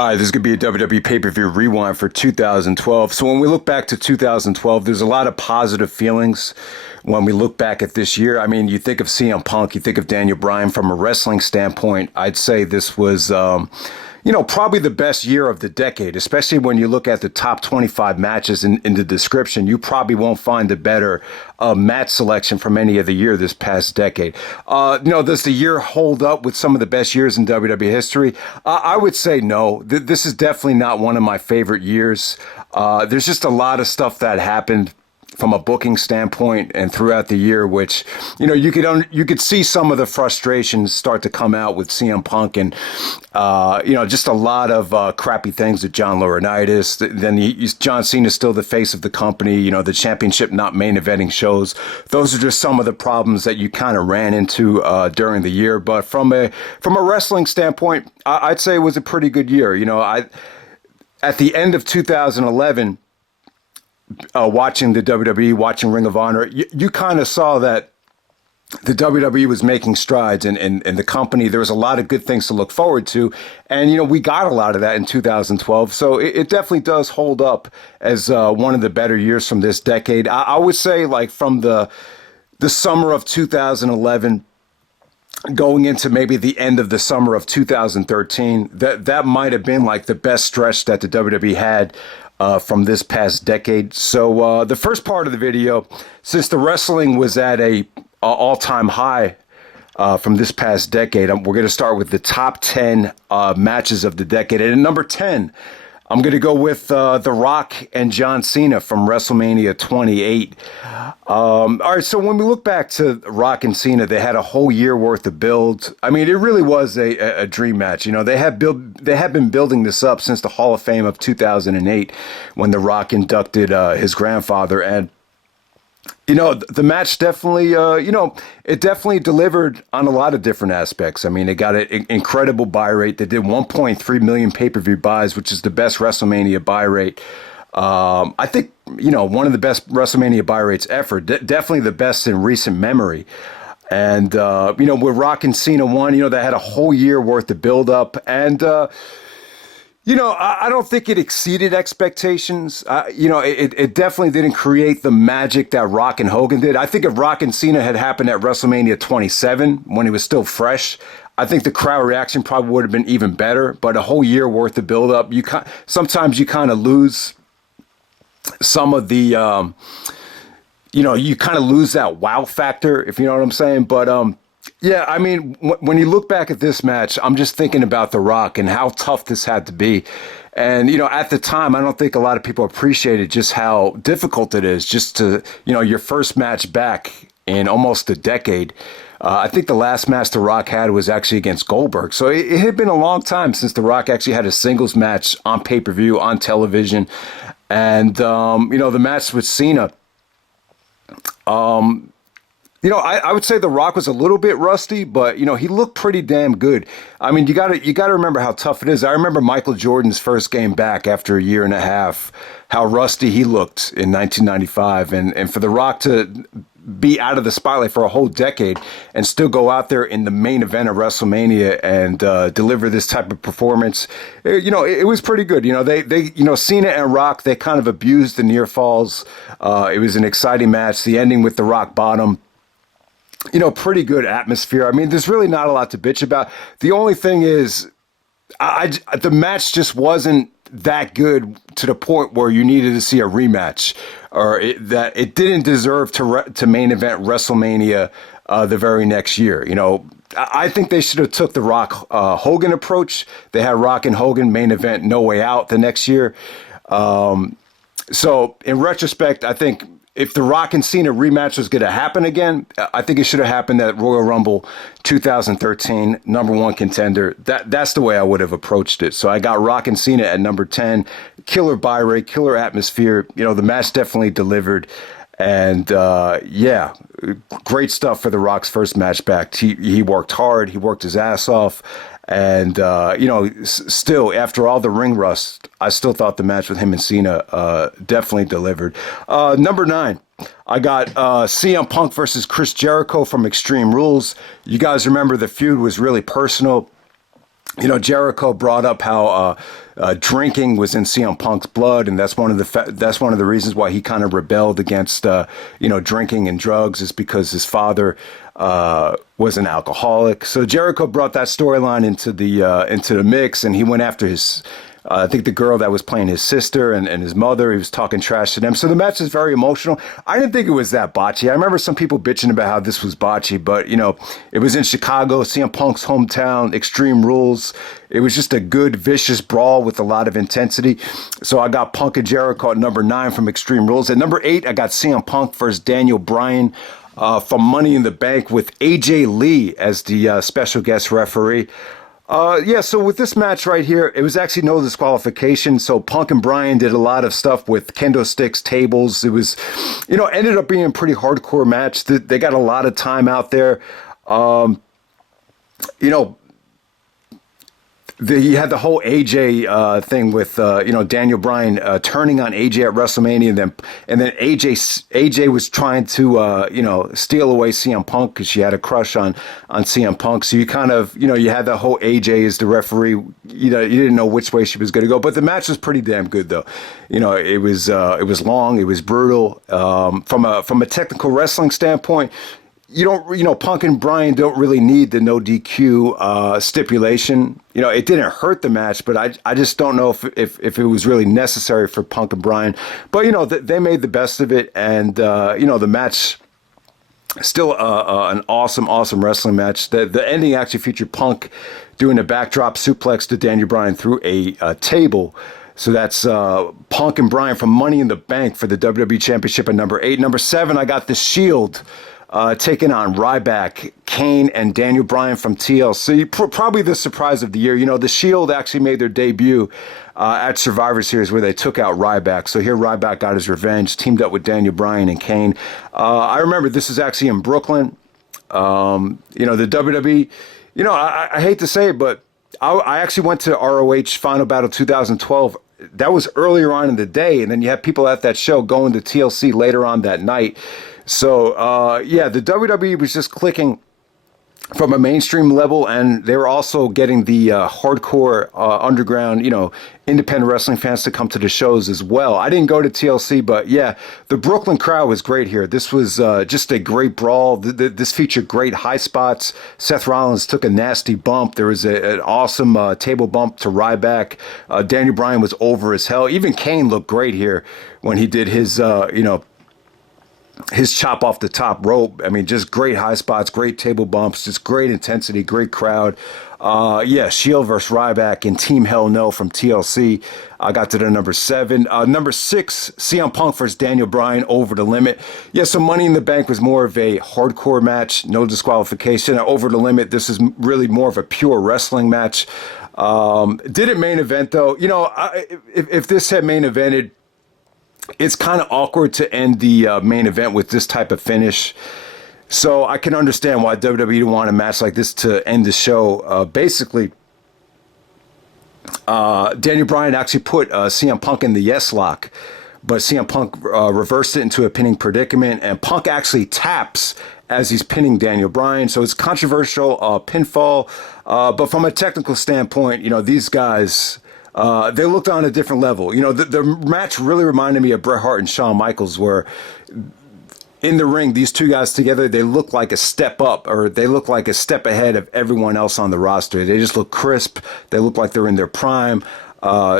All right, this is going to be a WWE PPV Rewind for 2012. So when we look back to 2012, there's a lot of positive feelings when we look back at this year. I mean, you think of CM Punk, you think of Daniel Bryan. From a wrestling standpoint, I'd say this was, probably the best year of the decade, especially when you look at the top 25 matches in the description. You probably won't find a better match selection from any other year this past decade. Does the year hold up with some of the best years in WWE history? I would say no. This is definitely not one of my favorite years. There's just a lot of stuff that happened from a booking standpoint and throughout the year, which, you could see some of the frustrations start to come out with CM Punk and, just a lot of crappy things with John Laurinaitis. Then John Cena is still the face of the company, the championship not main eventing shows. Those are just some of the problems that you kind of ran into during the year. But from a wrestling standpoint, I'd say it was a pretty good year. At the end of 2011, watching the WWE, watching Ring of Honor, you kind of saw that the WWE was making strides and the company, there was a lot of good things to look forward to. And, we got a lot of that in 2012. So it definitely does hold up as one of the better years from this decade. I would say, like, from the summer of 2011 going into maybe the end of the summer of 2013, that might have been like the best stretch that the WWE had from this past decade. So the first part of the video, since the wrestling was at a all-time high from this past decade, we're going to start with the top 10 matches of the decade. And at number 10, I'm going to go with The Rock and John Cena from WrestleMania 28. All right, so when we look back to Rock and Cena, they had a whole year worth of build. I mean, it really was a dream match. They had been building this up since the Hall of Fame of 2008 when The Rock inducted his grandfather. And the match definitely, it definitely delivered on a lot of different aspects. I mean, it got an incredible buy rate. They did 1.3 million pay-per-view buys, which is the best WrestleMania buy rate. I think, one of the best WrestleMania buy rates ever. Definitely the best in recent memory. And, with Rock and Cena won, they had a whole year worth of build-up. And, I don't think it exceeded expectations. It definitely didn't create the magic that Rock and Hogan did. I think if Rock and Cena had happened at WrestleMania 27 when he was still fresh, I think the crowd reaction probably would have been even better. But a whole year worth of build-up, sometimes you kind of lose some of the, you kind of lose that wow factor, if you know what I'm saying. But yeah, I mean, when you look back at this match, I'm just thinking about The Rock and how tough this had to be. And, at the time, I don't think a lot of people appreciated just how difficult it is just to, your first match back in almost a decade. I think the last match The Rock had was actually against Goldberg. So it had been a long time since The Rock actually had a singles match on pay-per-view, on television. And, the match with Cena, I would say The Rock was a little bit rusty, but, he looked pretty damn good. I mean, you gotta remember how tough it is. I remember Michael Jordan's first game back after a year and a half, how rusty he looked in 1995. And for The Rock to be out of the spotlight for a whole decade and still go out there in the main event of WrestleMania and deliver this type of performance, it was pretty good. They Cena and Rock, they kind of abused the near falls. It was an exciting match. The ending with the rock bottom, pretty good atmosphere. I mean, there's really not a lot to bitch about. The only thing is, the match just wasn't that good to the point where you needed to see a rematch, or that it didn't deserve to main event WrestleMania the very next year. I think they should have took the Rock Hogan approach. They had Rock and Hogan main event No Way Out the next year. So in retrospect, I think if the Rock and Cena rematch was going to happen again, I think it should have happened at Royal Rumble 2013, number one contender. That's the way I would have approached it. So I got Rock and Cena at number 10, killer buy rate, killer atmosphere. The match definitely delivered. And yeah, great stuff for The Rock's first match back. He worked hard. He worked his ass off. And, still, after all the ring rust, I still thought the match with him and Cena definitely delivered. Number 9, I got CM Punk versus Chris Jericho from Extreme Rules. You guys remember the feud was really personal. Jericho brought up how drinking was in CM Punk's blood, and that's one of the reasons why he kind of rebelled against drinking and drugs, is because his father was an alcoholic. So Jericho brought that storyline into the mix, and he went after his. I think the girl that was playing his sister and his mother, he was talking trash to them. So the match is very emotional. I didn't think it was that botchy. I remember some people bitching about how this was botchy, but, it was in Chicago, CM Punk's hometown, Extreme Rules. It was just a good, vicious brawl with a lot of intensity. So I got Punk and Jericho at number 9 from Extreme Rules. At number 8, I got CM Punk versus Daniel Bryan from Money in the Bank with AJ Lee as the special guest referee. So with this match right here, it was actually no disqualification. So Punk and Bryan did a lot of stuff with kendo sticks, tables. It was, ended up being a pretty hardcore match. They got a lot of time out there. He had the whole AJ thing with Daniel Bryan turning on AJ at WrestleMania, and then AJ was trying to steal away CM Punk because she had a crush on CM Punk. So you kind of you had the whole AJ as the referee. You didn't know which way she was going to go, but the match was pretty damn good though. It was long, it was brutal. From a technical wrestling standpoint, Punk and Bryan don't really need the no DQ stipulation. It didn't hurt the match, but I just don't know if it was really necessary for Punk and Bryan. But they made the best of it, and the match still an awesome wrestling match. The ending actually featured Punk doing a backdrop suplex to Daniel Bryan through a table. So that's Punk and Bryan from Money in the Bank for the WWE Championship at number 8. Number 7, I got The Shield. Taking on Ryback, Kane, and Daniel Bryan from TLC. Probably the surprise of the year. The Shield actually made their debut at Survivor Series where they took out Ryback. So here Ryback got his revenge, teamed up with Daniel Bryan and Kane. I remember this is actually in Brooklyn. The WWE, I hate to say it, but I actually went to ROH Final Battle 2012. That was earlier on in the day, and then you had people at that show going to TLC later on that night. So, the WWE was just clicking from a mainstream level, and they were also getting the hardcore underground, independent wrestling fans to come to the shows as well. I didn't go to TLC, but the Brooklyn crowd was great here. This was just a great brawl. This featured great high spots. Seth Rollins took a nasty bump. There was an awesome table bump to Ryback. Daniel Bryan was over as hell. Even Kane looked great here when he did his, his chop off the top rope. I mean, just great high spots, great table bumps, just great intensity, great crowd. Shield versus Ryback and Team Hell No from TLC. I got to the number 7. Number 6, CM Punk versus Daniel Bryan, Over the Limit. So Money in the Bank was more of a hardcore match, no disqualification. Over the Limit, this is really more of a pure wrestling match. Did it main event though? If this had main evented, it's kind of awkward to end the main event with this type of finish. So I can understand why WWE didn't want a match like this to end the show. Basically, Daniel Bryan actually put CM Punk in the yes lock, but CM Punk reversed it into a pinning predicament, and Punk actually taps as he's pinning Daniel Bryan. So it's controversial pinfall. But from a technical standpoint, these guys... they looked on a different level. The match really reminded me of Bret Hart and Shawn Michaels, where in the ring, these two guys together, they look like a step up, or they look like a step ahead of everyone else on the roster. They just look crisp. They look like they're in their prime.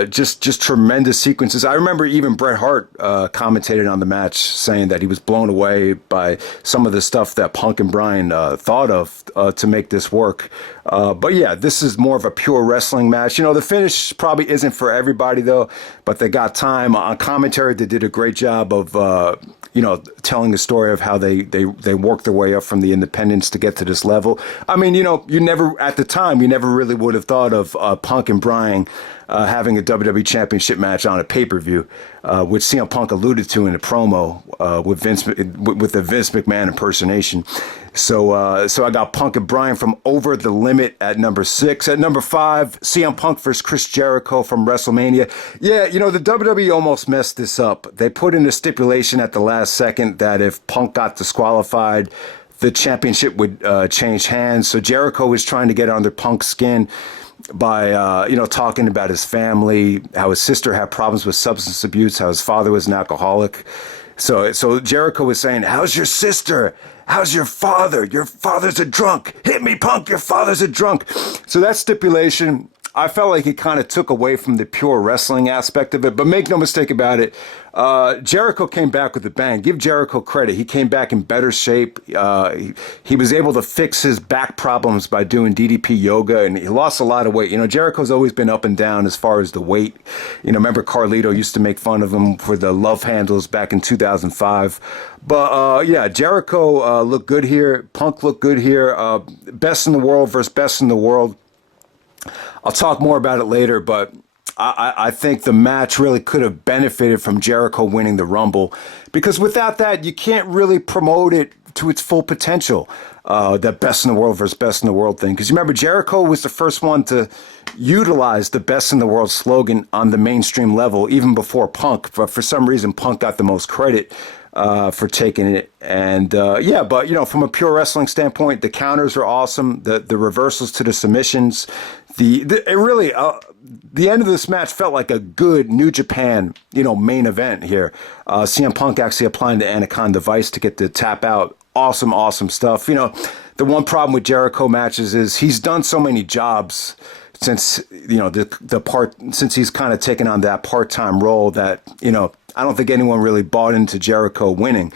Just tremendous sequences. I remember even Bret Hart commentated on the match, saying that he was blown away by some of the stuff that Punk and Bryan thought of to make this work. But this is more of a pure wrestling match. The finish probably isn't for everybody though, but they got time. On commentary, they did a great job of telling the story of how they worked their way up from the independents to get to this level. I mean, you never, at the time, you never really would have thought of Punk and Bryan having a WWE Championship match on a pay-per-view, which CM Punk alluded to in a promo with the Vince McMahon impersonation. So I got Punk and Bryan from Over the Limit at number 6. At number 5, CM Punk versus Chris Jericho from WrestleMania. The WWE almost messed this up. They put in a stipulation at the last second that if Punk got disqualified, the championship would change hands. So Jericho was trying to get under Punk's skin. by talking about his family, how his sister had problems with substance abuse, how his father was an alcoholic. So Jericho was saying, "How's your sister? How's your father? Your father's a drunk. Hit me, Punk. Your father's a drunk." So that stipulation, I felt like it kind of took away from the pure wrestling aspect of it. But make no mistake about it, Jericho came back with a bang. Give Jericho credit. He came back in better shape. He was able to fix his back problems by doing DDP yoga, and he lost a lot of weight. Jericho's always been up and down as far as the weight. Remember Carlito used to make fun of him for the love handles back in 2005. But yeah, Jericho looked good here. Punk looked good here. Best in the world versus best in the world. I'll talk more about it later, but I think the match really could have benefited from Jericho winning the Rumble, because without that, you can't really promote it to its full potential, that best in the world versus best in the world thing. Because you remember, Jericho was the first one to utilize the best in the world slogan on the mainstream level, even before Punk. But for some reason, Punk got the most credit for taking it. And yeah, but from a pure wrestling standpoint, the counters are awesome. The reversals to the submissions, it really the end of this match felt like a good New Japan main event here. CM Punk actually applying the Anaconda Vice to get the tap out. Awesome stuff. The one problem with Jericho matches is he's done so many jobs since since he's kind of taken on that part-time role that I don't think anyone really bought into Jericho winning.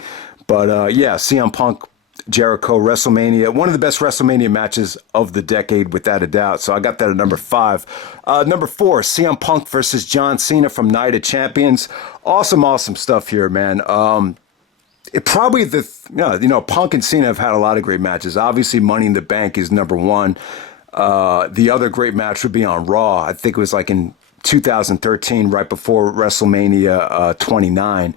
But yeah, CM Punk, Jericho, WrestleMania, one of the best WrestleMania matches of the decade, without a doubt. So I got that at number 5. Number 4, CM Punk versus John Cena from Night of Champions. Awesome stuff here, man. It probably Punk and Cena have had a lot of great matches. Obviously, Money in the Bank is number 1. The other great match would be on Raw. I think it was like in 2013, right before WrestleMania 29.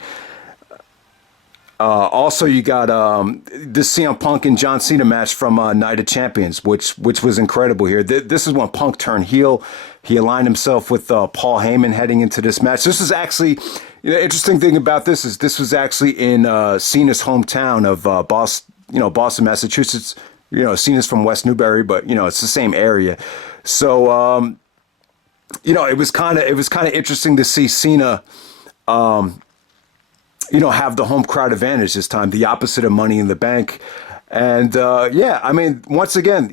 Also, you got the CM Punk and John Cena match from Night of Champions, which was incredible here. This is when Punk turned heel. He aligned himself with Paul Heyman heading into this match. This is actually, interesting thing about this is this was actually in Cena's hometown of Boston, Massachusetts. Cena's from West Newbury, but it's the same area. So it was kind of interesting to see Cena have the home crowd advantage this time, the opposite of Money in the Bank. And yeah, I mean, once again,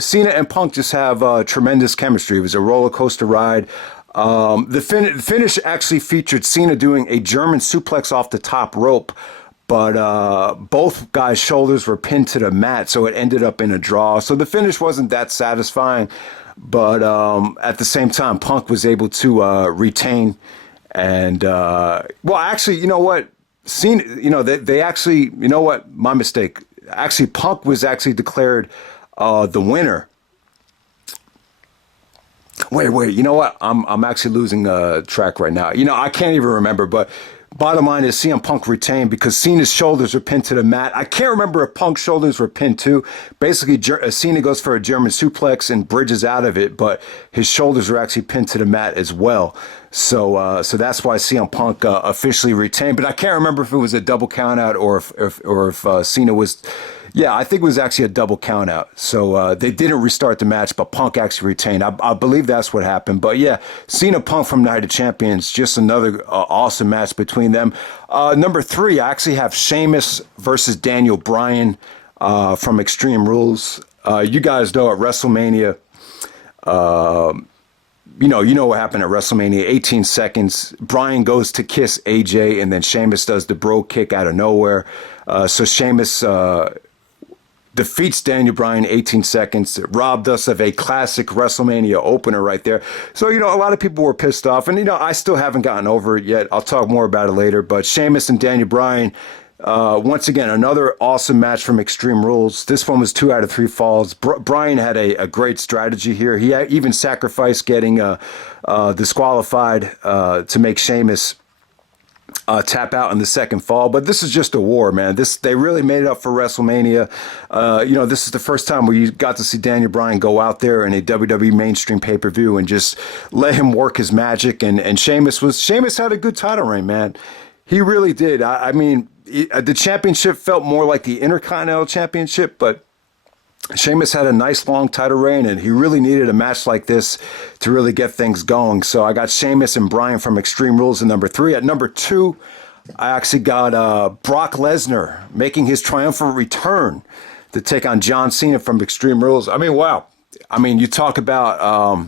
Cena and Punk just have tremendous chemistry. It was a roller coaster ride. The finish actually featured Cena doing a German suplex off the top rope, but both guys' shoulders were pinned to the mat, so it ended up in a draw. So the finish wasn't that satisfying, but at the same time, Punk was able to retain. And well, actually, you know what? Cena, they actually, my mistake. Actually, Punk was actually declared the winner. Wait, you know what? I'm actually losing track right now. I can't even remember, but bottom line is CM Punk retained because Cena's shoulders were pinned to the mat. I can't remember if Punk's shoulders were pinned too. Basically, Cena goes for a German suplex and bridges out of it, but his shoulders were actually pinned to the mat as well. So that's why CM Punk officially retained. But I can't remember if it was a double count out or if Cena was. Yeah, I think it was actually a double count out. So they didn't restart the match, but Punk actually retained. I believe that's what happened. But yeah, Cena Punk from Night of Champions, just another awesome match between them. Number 3, I actually have Sheamus versus Daniel Bryan from Extreme Rules. You guys know at WrestleMania, you know what happened at WrestleMania. 18 seconds. Bryan goes to kiss AJ, and then Sheamus does the bro kick out of nowhere. So Sheamus defeats Daniel Bryan 18 seconds. It robbed us of a classic WrestleMania opener right there. So, a lot of people were pissed off. And, I still haven't gotten over it yet. I'll talk more about it later. But Sheamus and Daniel Bryan, once again, another awesome match from Extreme Rules. This one was 2 out of 3 falls. Bryan had a great strategy here. He even sacrificed getting disqualified to make Sheamus tap out in the second fall. But this is just a war, man. They really made it up for WrestleMania. This is the first time where you got to see Daniel Bryan go out there in a WWE mainstream pay-per-view and just let him work his magic. And Sheamus had a good title reign, man. He really did. I mean, the championship felt more like the Intercontinental Championship, but Sheamus had a nice long title reign, and he really needed a match like this to really get things going. So I got Sheamus and Bryan from Extreme Rules at number 3. At number 2, I actually got Brock Lesnar making his triumphant return to take on John Cena from Extreme Rules. I mean, wow. I mean, you talk about,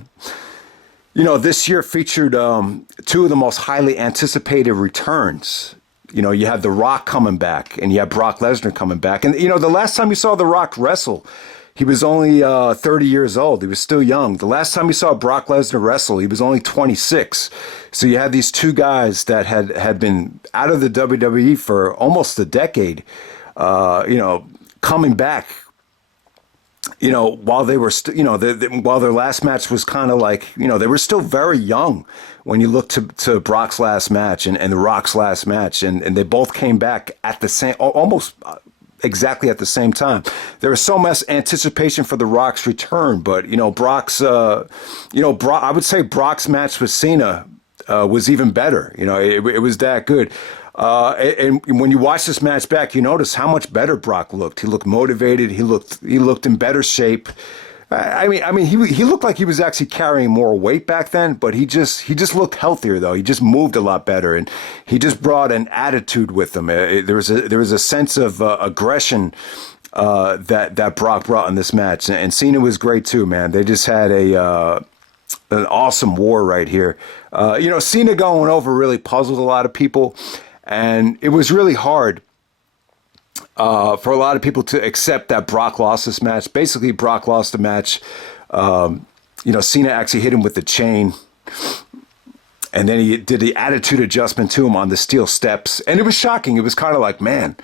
this year featured 2 of the most highly anticipated returns. You had The Rock coming back, and you had Brock Lesnar coming back. And, the last time you saw The Rock wrestle, he was only 30 years old. He was still young. The last time you saw Brock Lesnar wrestle, he was only 26. So you had these 2 guys that had been out of the WWE for almost a decade, coming back, while they were, while their last match was kind of like, they were still very young when you look to Brock's last match and The Rock's last match. And they both came back at the same, almost exactly at the same time. There was so much anticipation for The Rock's return, but, Brock's, I would say Brock's match with Cena was even better. It was that good. And when you watch this match back, you notice how much better Brock looked. He looked motivated. He looked in better shape. I mean, he looked like he was actually carrying more weight back then, but he just looked healthier though. He just moved a lot better, and he just brought an attitude with him. There was a sense of aggression that Brock brought in this match, and Cena was great too, man. They just had an awesome war right here. Cena going over really puzzled a lot of people, and it was really hard for a lot of people to accept that Brock lost this match. Basically, Brock lost the match. Cena actually hit him with the chain, and then he did the attitude adjustment to him on the steel steps. And it was shocking. It was kind of like, man,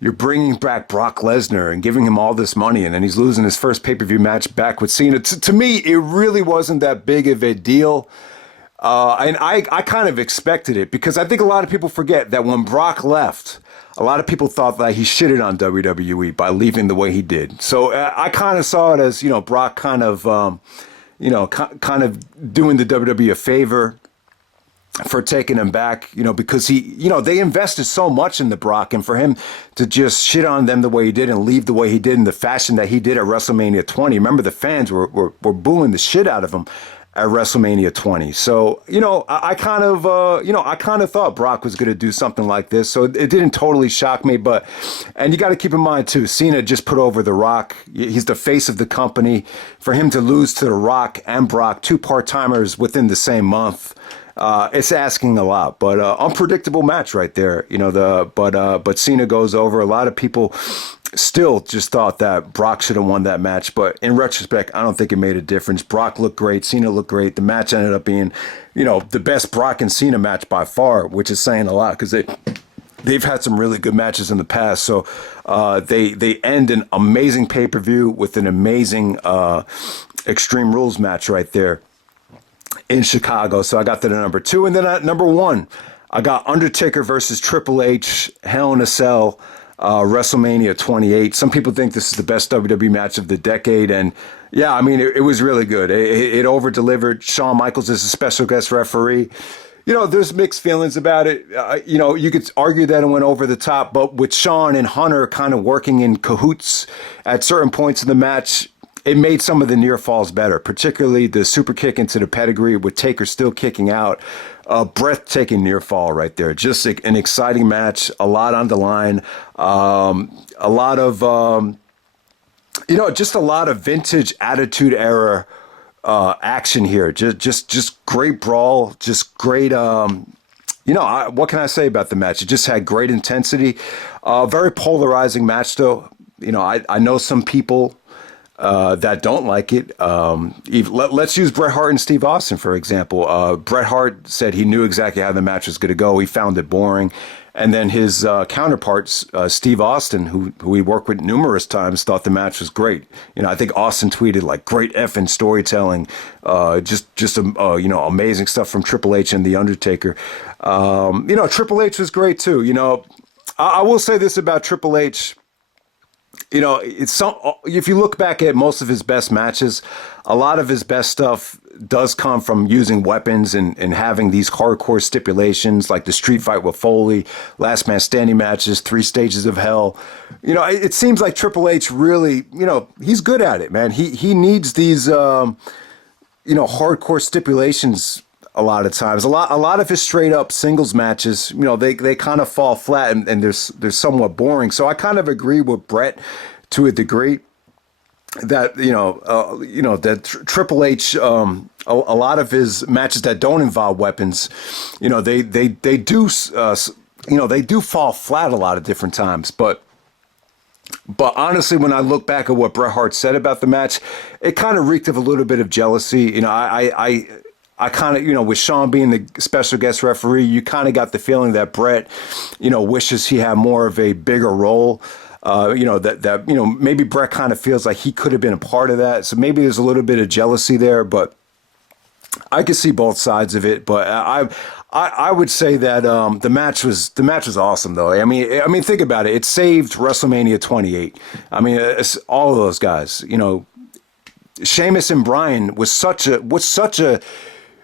you're bringing back Brock Lesnar and giving him all this money, and then he's losing his first pay-per-view match back with Cena. To me, it really wasn't that big of a deal. And I kind of expected it, because I think a lot of people forget that when Brock left, a lot of people thought that he shitted on WWE by leaving the way he did. So I kind of saw it as, Brock kind of doing the WWE a favor for taking him back, because they invested so much in the Brock, and for him to just shit on them the way he did and leave the way he did in the fashion that he did at WrestleMania 20. Remember, the fans were booing the shit out of him at WrestleMania 20. So, I kind of thought Brock was going to do something like this. So it didn't totally shock me, and you got to keep in mind too, Cena just put over The Rock. He's the face of the company. For him to lose to The Rock and Brock, 2 part-timers within the same month, it's asking a lot, but unpredictable match right there. But Cena goes over. A lot of people still just thought that Brock should have won that match, but in retrospect, I don't think it made a difference. Brock looked great. Cena looked great. The match ended up being, the best Brock and Cena match by far, which is saying a lot, because they've had some really good matches in the past. So they end an amazing pay-per-view with an amazing Extreme Rules match right there in Chicago. So I got that at number 2. And then at number 1, I got Undertaker versus Triple H, Hell in a Cell, WrestleMania 28. Some people think this is the best WWE match of the decade. And yeah, I mean, it was really good. It over-delivered. Shawn Michaels is a special guest referee. There's mixed feelings about it. You could argue that it went over the top, but with Shawn and Hunter kind of working in cahoots at certain points in the match, it made some of the near falls better, particularly the super kick into the pedigree with Taker still kicking out. Breathtaking near fall right there. Just an exciting match, a lot on the line, a lot of, just a lot of vintage Attitude Era action here. Just great brawl, just great, what can I say about the match? It just had great intensity, very polarizing match though. I know some people that don't like it. Let's use Bret Hart and Steve Austin, for example. Bret Hart said he knew exactly how the match was going to go. He found it boring. And then his counterparts, Steve Austin, who he worked with numerous times, thought the match was great. I think Austin tweeted like, "Great effing storytelling, just amazing stuff from Triple H and The Undertaker." Triple H was great too. I will say this about Triple H. If you look back at most of his best matches, a lot of his best stuff does come from using weapons and having these hardcore stipulations like the street fight with Foley, last man standing matches, 3 stages of hell. You know, it seems like Triple H really, you know, he's good at it, man. He needs these, you know, hardcore stipulations a lot of times. A lot of his straight up singles matches, you know, they kind of fall flat and they're somewhat boring. So I kind of agree with Brett to a degree that that Triple H, a lot of his matches that don't involve weapons, you know, they do they do fall flat a lot of different times. But honestly, when I look back at what Bret Hart said about the match, it kind of reeked of a little bit of jealousy. You know, I kind of, you know, with Sean being the special guest referee, you kind of got the feeling that Bret, you know, wishes he had more of a bigger role. You know, that you know, maybe Bret kind of feels like he could have been a part of that. So maybe there's a little bit of jealousy there, but I can see both sides of it. But I would say that the match was awesome, though. I mean, think about it. It saved WrestleMania 28. I mean, it's all of those guys. You know, Sheamus and Bryan was such a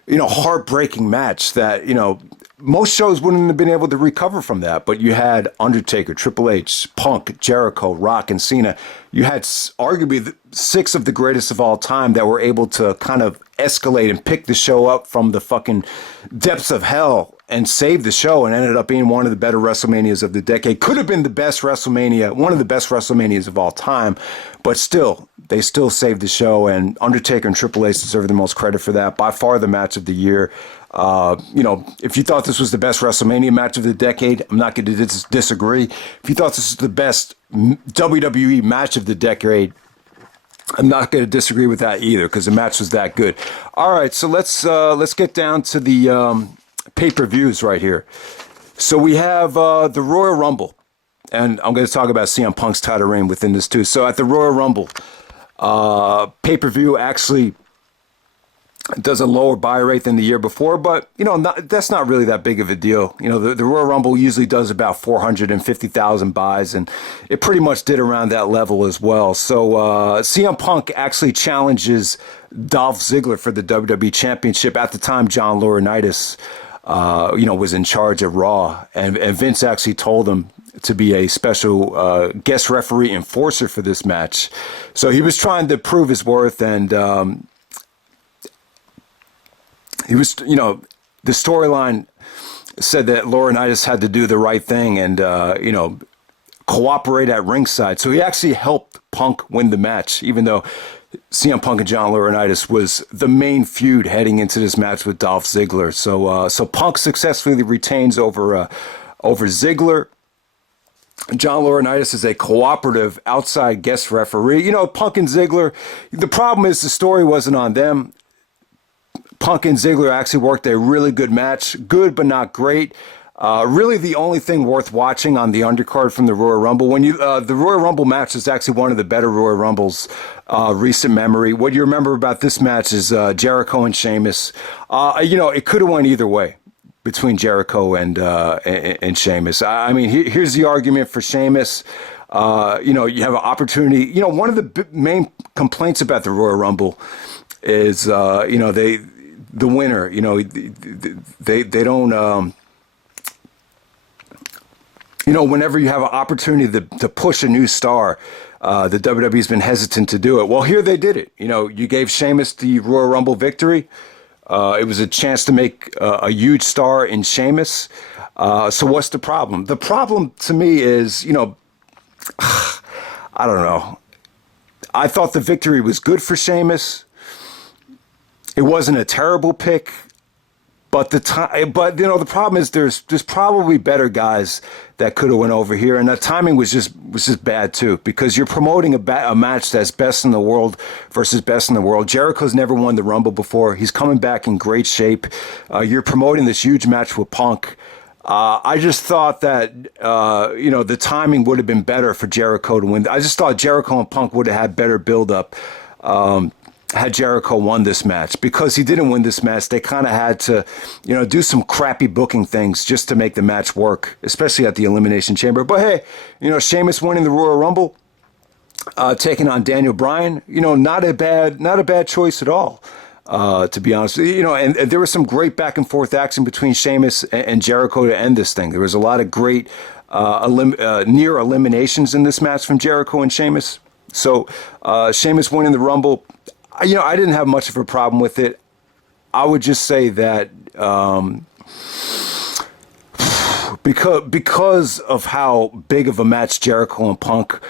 you know, heartbreaking match that, you know, most shows wouldn't have been able to recover from that. But you had Undertaker, Triple H, Punk, Jericho, Rock, and Cena. You had arguably 6 of the greatest of all time that were able to kind of escalate and pick the show up from the fucking depths of hell and save the show, and ended up being one of the better WrestleManias of the decade. Could have been the best WrestleMania, one of the best WrestleManias of all time, but still, they still saved the show, and Undertaker and Triple H deserve the most credit for that. By far the match of the year. You know, if you thought this was the best WrestleMania match of the decade, I'm not going to disagree. If you thought this was the best WWE match of the decade, I'm not going to disagree with that either, because the match was that good. All right, so let's get down to the pay-per-views right here. So we have the Royal Rumble, and I'm going to talk about CM Punk's title reign within this too. So at the Royal Rumble, pay-per-view actually does a lower buy rate than the year before, but, you know, that's not really that big of a deal. You know, the Royal Rumble usually does about 450,000 buys, and it pretty much did around that level as well. So CM Punk actually challenges Dolph Ziggler for the WWE Championship. At the time, John Laurinaitis, you know, was in charge of Raw, and Vince actually told him to be a special guest referee enforcer for this match. So he was trying to prove his worth, and he was, you know, the storyline said that Laurinaitis had to do the right thing and, you know, cooperate at ringside. So he actually helped Punk win the match, even though CM Punk and John Laurinaitis was the main feud heading into this match with Dolph Ziggler. So Punk successfully retains over Ziggler. John Laurinaitis is a cooperative outside guest referee. You know, Punk and Ziggler, the problem is the story wasn't on them. Punk and Ziggler actually worked a really good match. Good, but not great. Really the only thing worth watching on the undercard from the Royal Rumble. The Royal Rumble match is actually one of the better Royal Rumbles recent memory. What you remember about this match is Jericho and Sheamus. You know, it could have went either way between Jericho and Sheamus. I mean, here's the argument for Sheamus. You know, you have an opportunity. You know, one of the main complaints about the Royal Rumble is, you know, the winner, you know, they don't, you know, whenever you have an opportunity to push a new star, the WWE's been hesitant to do it. Well, here they did it. You know, you gave Sheamus the Royal Rumble victory. It was a chance to make a huge star in Sheamus. So what's the problem? The problem to me is, you know, I don't know. I thought the victory was good for Sheamus. It wasn't a terrible pick, but you know, the problem is there's probably better guys that could have went over here, and the timing was just bad too, because you're promoting a match that's best in the world versus best in the world. Jericho's never won the Rumble before. He's coming back in great shape. You're promoting this huge match with Punk. I just thought that, you know, the timing would have been better for Jericho to win. I just thought Jericho and Punk would have had better build-up had Jericho won this match. Because he didn't win this match, they kind of had to, you know, do some crappy booking things just to make the match work, especially at the Elimination Chamber. But hey, you know, Sheamus winning the Royal Rumble, taking on Daniel Bryan, you know, not a bad choice at all. to be honest. And there was some great back and forth action between Sheamus and Jericho to end this thing. There was a lot of great near eliminations in this match from Jericho and Sheamus. So Sheamus winning the Rumble, I didn't have much of a problem with it. I would just say that because of how big of a match Jericho and Punk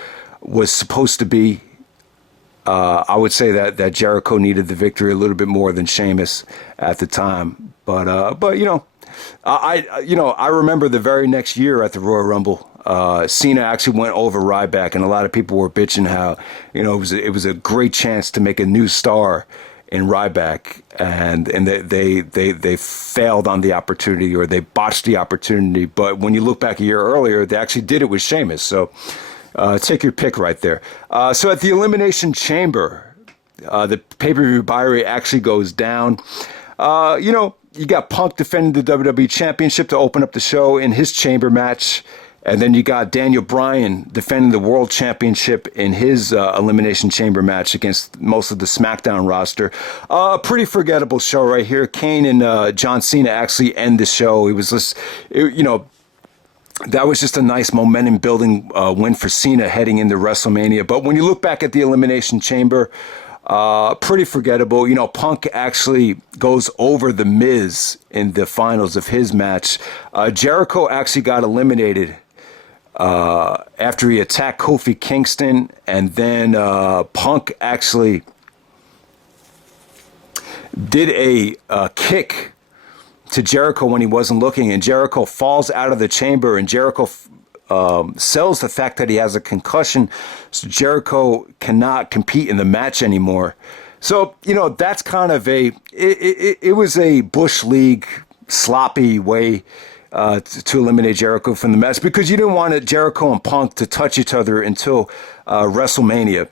was supposed to be, I would say that Jericho needed the victory a little bit more than Sheamus at the time. But I remember the very next year at the Royal Rumble, Cena actually went over Ryback, and a lot of people were bitching how it was a great chance to make a new star in Ryback, and they failed on the opportunity, or they botched the opportunity. But when you look back a year earlier, they actually did it with Sheamus. So take your pick right there. So at the Elimination Chamber, the pay-per-view buy rate actually goes down. You got Punk defending the WWE Championship to open up the show in his chamber match. And then you got Daniel Bryan defending the World Championship in his Elimination Chamber match against most of the SmackDown roster. Pretty forgettable show right here. Kane and John Cena actually end the show. It was just, that was just a nice momentum building win for Cena heading into WrestleMania. But when you look back at the Elimination Chamber, pretty forgettable. Punk actually goes over The Miz in the finals of his match. Jericho actually got eliminated after he attacked Kofi Kingston, and then Punk actually did a kick to Jericho when he wasn't looking, and Jericho falls out of the chamber, and Jericho sells the fact that he has a concussion, so Jericho cannot compete in the match anymore. So, that's kind of it was a Bush League sloppy way to eliminate Jericho from the match, because you didn't want Jericho and Punk to touch each other until WrestleMania.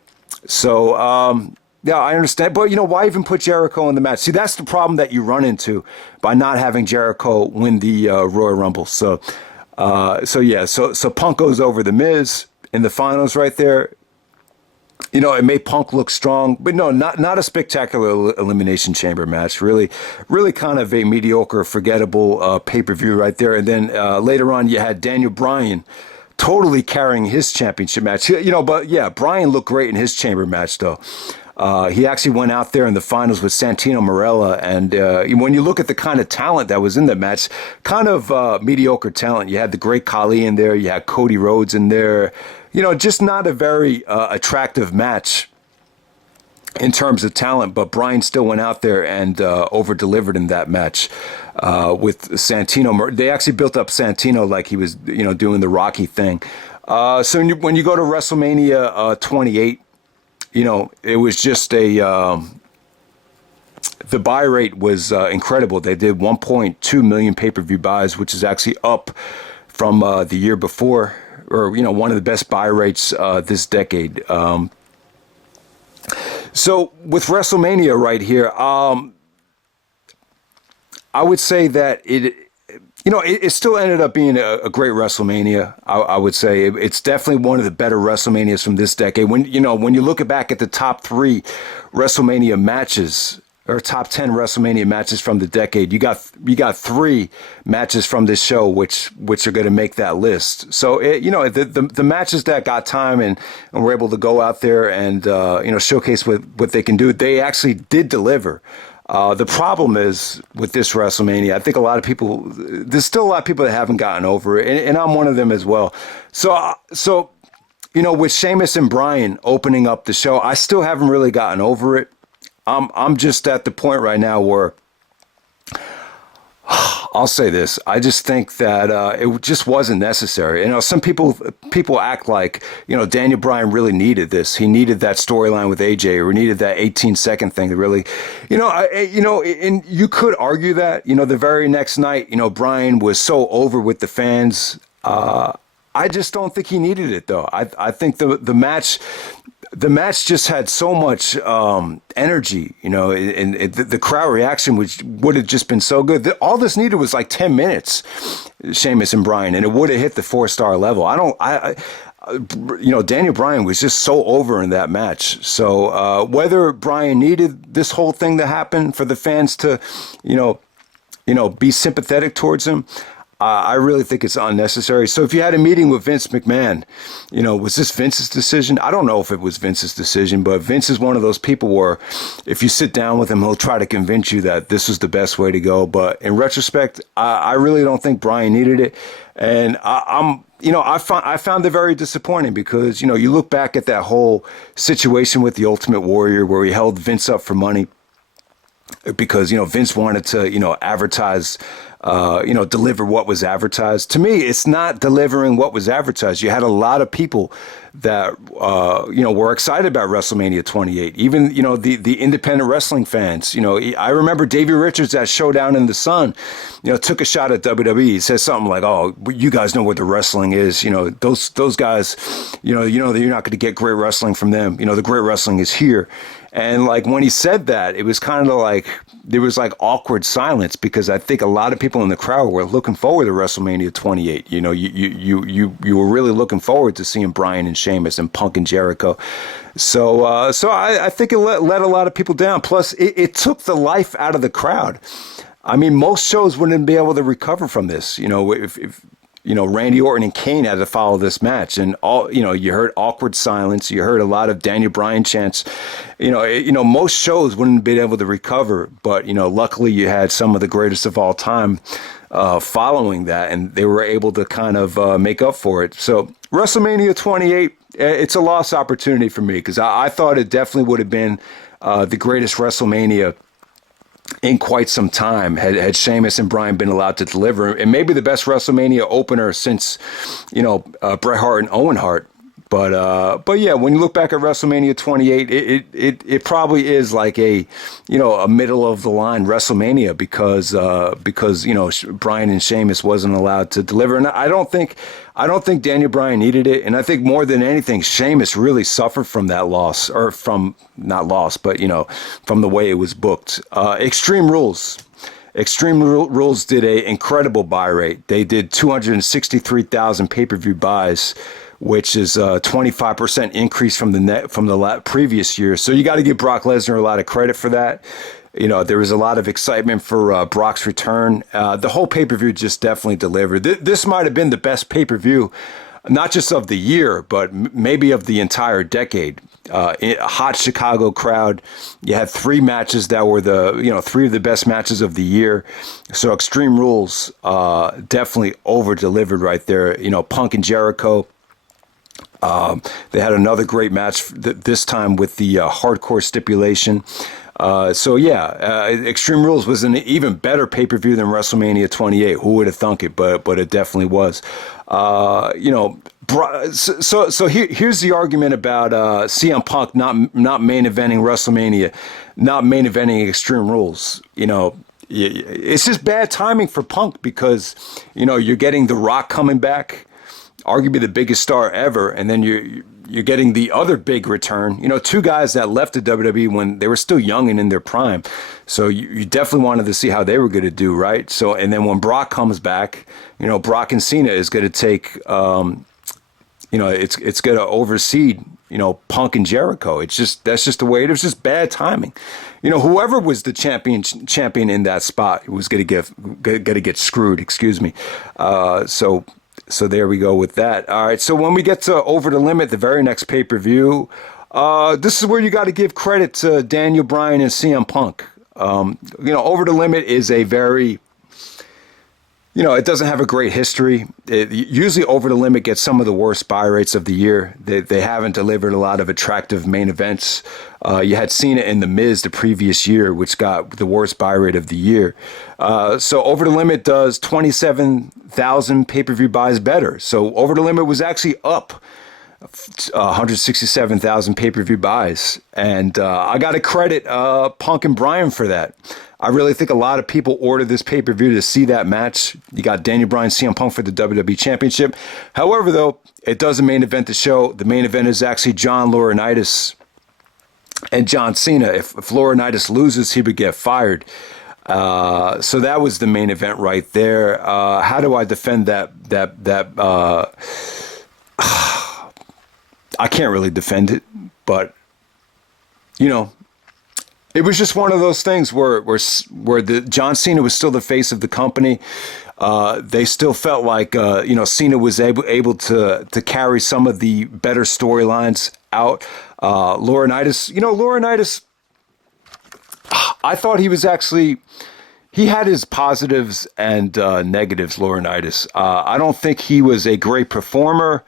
So, yeah, I understand. But, why even put Jericho in the match? See, that's the problem that you run into by not having Jericho win the Royal Rumble. So Punk goes over The Miz in the finals right there. It made Punk look strong, but no, not a spectacular Elimination Chamber match. Really kind of a mediocre, forgettable pay-per-view right there. And then later on, you had Daniel Bryan totally carrying his championship match. But yeah, Bryan looked great in his chamber match, though. He actually went out there in the finals with Santino Marella, and when you look at the kind of talent that was in the match, kind of mediocre talent. You had the Great Khali in there, you had Cody Rhodes in there. Just not a very attractive match in terms of talent, but Bryan still went out there and over-delivered in that match with Santino. They actually built up Santino like he was, doing the Rocky thing. So when you go to WrestleMania 28, it was just the buy rate was incredible. They did 1.2 million pay-per-view buys, which is actually up from the year before, or, one of the best buy rates this decade. So with WrestleMania right here, I would say that it still ended up being a great WrestleMania. I would say it's definitely one of the better WrestleManias from this decade. When you look back at the top 3 WrestleMania matches, or top 10 WrestleMania matches from the decade, you got 3 matches from this show which are going to make that list. So the matches that got time and were able to go out there and showcase what they can do, they actually did deliver. The problem is with this WrestleMania, I think there's still a lot of people that haven't gotten over it, and I'm one of them as well. So with Sheamus and Bryan opening up the show, I still haven't really gotten over it. I'm just at the point right now where I'll say this. I just think that it just wasn't necessary. Some people act like, Daniel Bryan really needed this. He needed that storyline with AJ, or needed that 18-second thing to really, and you could argue that, the very next night, Bryan was so over with the fans. I just don't think he needed it, though. I think the match just had so much energy, and the crowd reaction would have just been so good. All this needed was like 10 minutes, Sheamus and Bryan, and it would have hit the 4-star level. Daniel Bryan was just so over in that match. So whether Bryan needed this whole thing to happen for the fans to, be sympathetic towards him, I really think it's unnecessary. So if you had a meeting with Vince McMahon, was this Vince's decision? I don't know if it was Vince's decision, but Vince is one of those people where if you sit down with him, he'll try to convince you that this is the best way to go. But in retrospect, I really don't think Bryan needed it. And I found it very disappointing because, you look back at that whole situation with the Ultimate Warrior where he held Vince up for money because, Vince wanted to, advertise, deliver what was advertised. To me, it's not delivering what was advertised. You had a lot of people that, were excited about WrestleMania 28. Even, the independent wrestling fans. I remember Davey Richards at Showdown in the Sun, took a shot at WWE. He said something like, "Oh, you guys know what the wrestling is. Those guys, that you're not going to get great wrestling from them. The great wrestling is here." And like when he said that, it was kind of like there was like awkward silence because I think a lot of people in the crowd were looking forward to WrestleMania 28. You were really looking forward to seeing Bryan and Sheamus and Punk and Jericho. So I think it let a lot of people down. Plus, it took the life out of the crowd. I mean, most shows wouldn't be able to recover from this. If Randy Orton and Kane had to follow this match, and you heard awkward silence. You heard a lot of Daniel Bryan chants. Most shows wouldn't be able to recover, but luckily you had some of the greatest of all time following that, and they were able to kind of make up for it. So WrestleMania 28, it's a lost opportunity for me because I thought it definitely would have been the greatest WrestleMania in quite some time had Sheamus and Bryan been allowed to deliver, and maybe the best WrestleMania opener since Bret Hart and Owen Hart. But yeah, when you look back at WrestleMania 28, it probably is like a middle of the line WrestleMania because Bryan and Sheamus wasn't allowed to deliver, and I don't think Daniel Bryan needed it, and I think more than anything, Sheamus really suffered from that loss, or from not loss, but from the way it was booked. Extreme Rules did a incredible buy rate. They did 263,000 pay-per-view buys, which is a 25% increase from the previous year. So you got to give Brock Lesnar a lot of credit for that. There was a lot of excitement for Brock's return. The whole pay-per-view just definitely delivered. This might have been the best pay-per-view, not just of the year, but maybe of the entire decade. A hot Chicago crowd. You had three matches that were three of the best matches of the year. So Extreme Rules definitely over-delivered right there. Punk and Jericho. They had another great match this time with the hardcore stipulation. Extreme Rules was an even better pay-per-view than WrestleMania 28. Who would have thunk it? But it definitely was. So here's the argument about CM Punk not main eventing WrestleMania, not main eventing Extreme Rules. It's just bad timing for Punk because you're getting The Rock coming back, arguably the biggest star ever, and then you're getting the other big return. Two guys that left the WWE when they were still young and in their prime. So you definitely wanted to see how they were going to do, right? So, and then when Brock comes back, Brock and Cena is going to take, it's going to oversee, Punk and Jericho. That's just the way it was. Just bad timing. Whoever was the champion in that spot was going to get screwed. Excuse me. So there we go with that. All right. So when we get to Over the Limit, the very next pay-per-view, this is where you got to give credit to Daniel Bryan and CM Punk. Over the Limit is a very, it doesn't have a great history. Usually Over the Limit gets some of the worst buy rates of the year. They haven't delivered a lot of attractive main events. You had Cena and The Miz the previous year, which got the worst buy rate of the year. So Over the Limit does 27,000 pay-per-view buys better. So Over the Limit was actually up 167,000 pay-per-view buys. And I got to credit Punk and Bryan for that. I really think a lot of people ordered this pay-per-view to see that match. You got Daniel Bryan, CM Punk for the WWE Championship. However, though, it doesn't main event the show. The main event is actually John Laurinaitis and John Cena. If Laurinaitis loses, he would get fired. So that was the main event right there. How do I defend that I can't really defend it, but you know, it was just one of those things where the John Cena was still the face of the company. They still felt like Cena was able to carry some of the better storylines out. Laurinaitis, I thought he was actually. He had his positives and negatives, Laurinaitis. I don't think he was a great performer.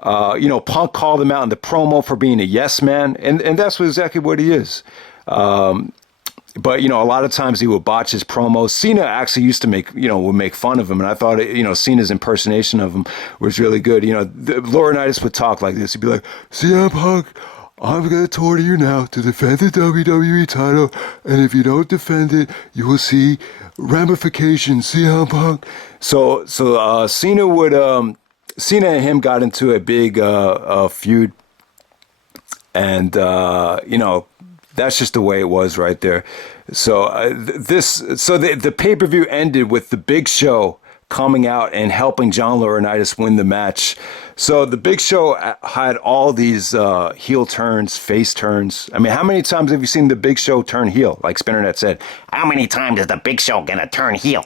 Punk called him out in the promo for being a yes man, and that's exactly what he is. But, a lot of times he would botch his promos. Cena actually used to would make fun of him, and I thought, Cena's impersonation of him was really good. Laurinaitis would talk like this. He'd be like, CM Punk, I'm going to torture you now to defend the WWE title, and if you don't defend it, you will see ramifications, CM Punk. So Cena and him got into a big feud, and, that's just the way it was right there. So the pay-per-view ended with the Big Show coming out and helping John Laurinaitis win the match. So the Big Show had all these heel turns, face turns. I mean, how many times have you seen the Big Show turn heel? Like Spinnernet said, how many times is the Big Show gonna turn heel?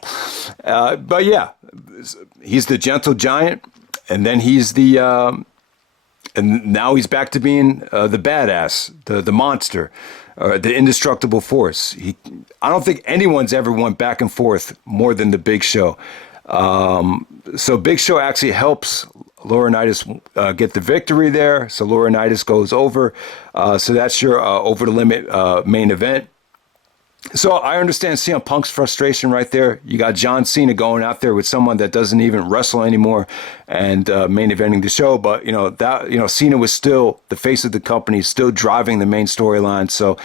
But yeah, he's the gentle giant, and then he's and now he's back to being the badass, the monster, the indestructible force. I don't think anyone's ever went back and forth more than the Big Show. So Big Show actually helps Laurinaitis get the victory there. So Laurinaitis goes over. So that's your over the limit main event. So I understand CM Punk's frustration right there. You got John Cena going out there with someone that doesn't even wrestle anymore and main eventing the show. But, Cena was still the face of the company, still driving the main storyline. So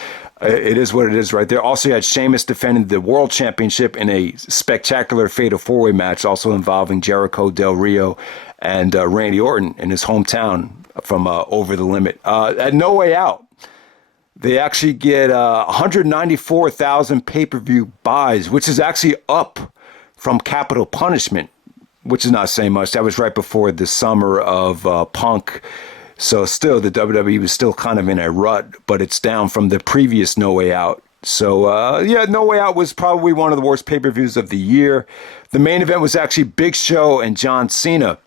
it is what it is right there. Also, you had Sheamus defending the World Championship in a spectacular fatal four-way match, also involving Jericho, Del Rio, and Randy Orton in his hometown from Over the Limit. At No Way Out, they actually get 194,000 pay-per-view buys, which is actually up from Capital Punishment, which is not saying much. That was right before the summer of Punk. So still, the WWE was still kind of in a rut, but it's down from the previous No Way Out. So, No Way Out was probably one of the worst pay-per-views of the year. The main event was actually Big Show and John Cena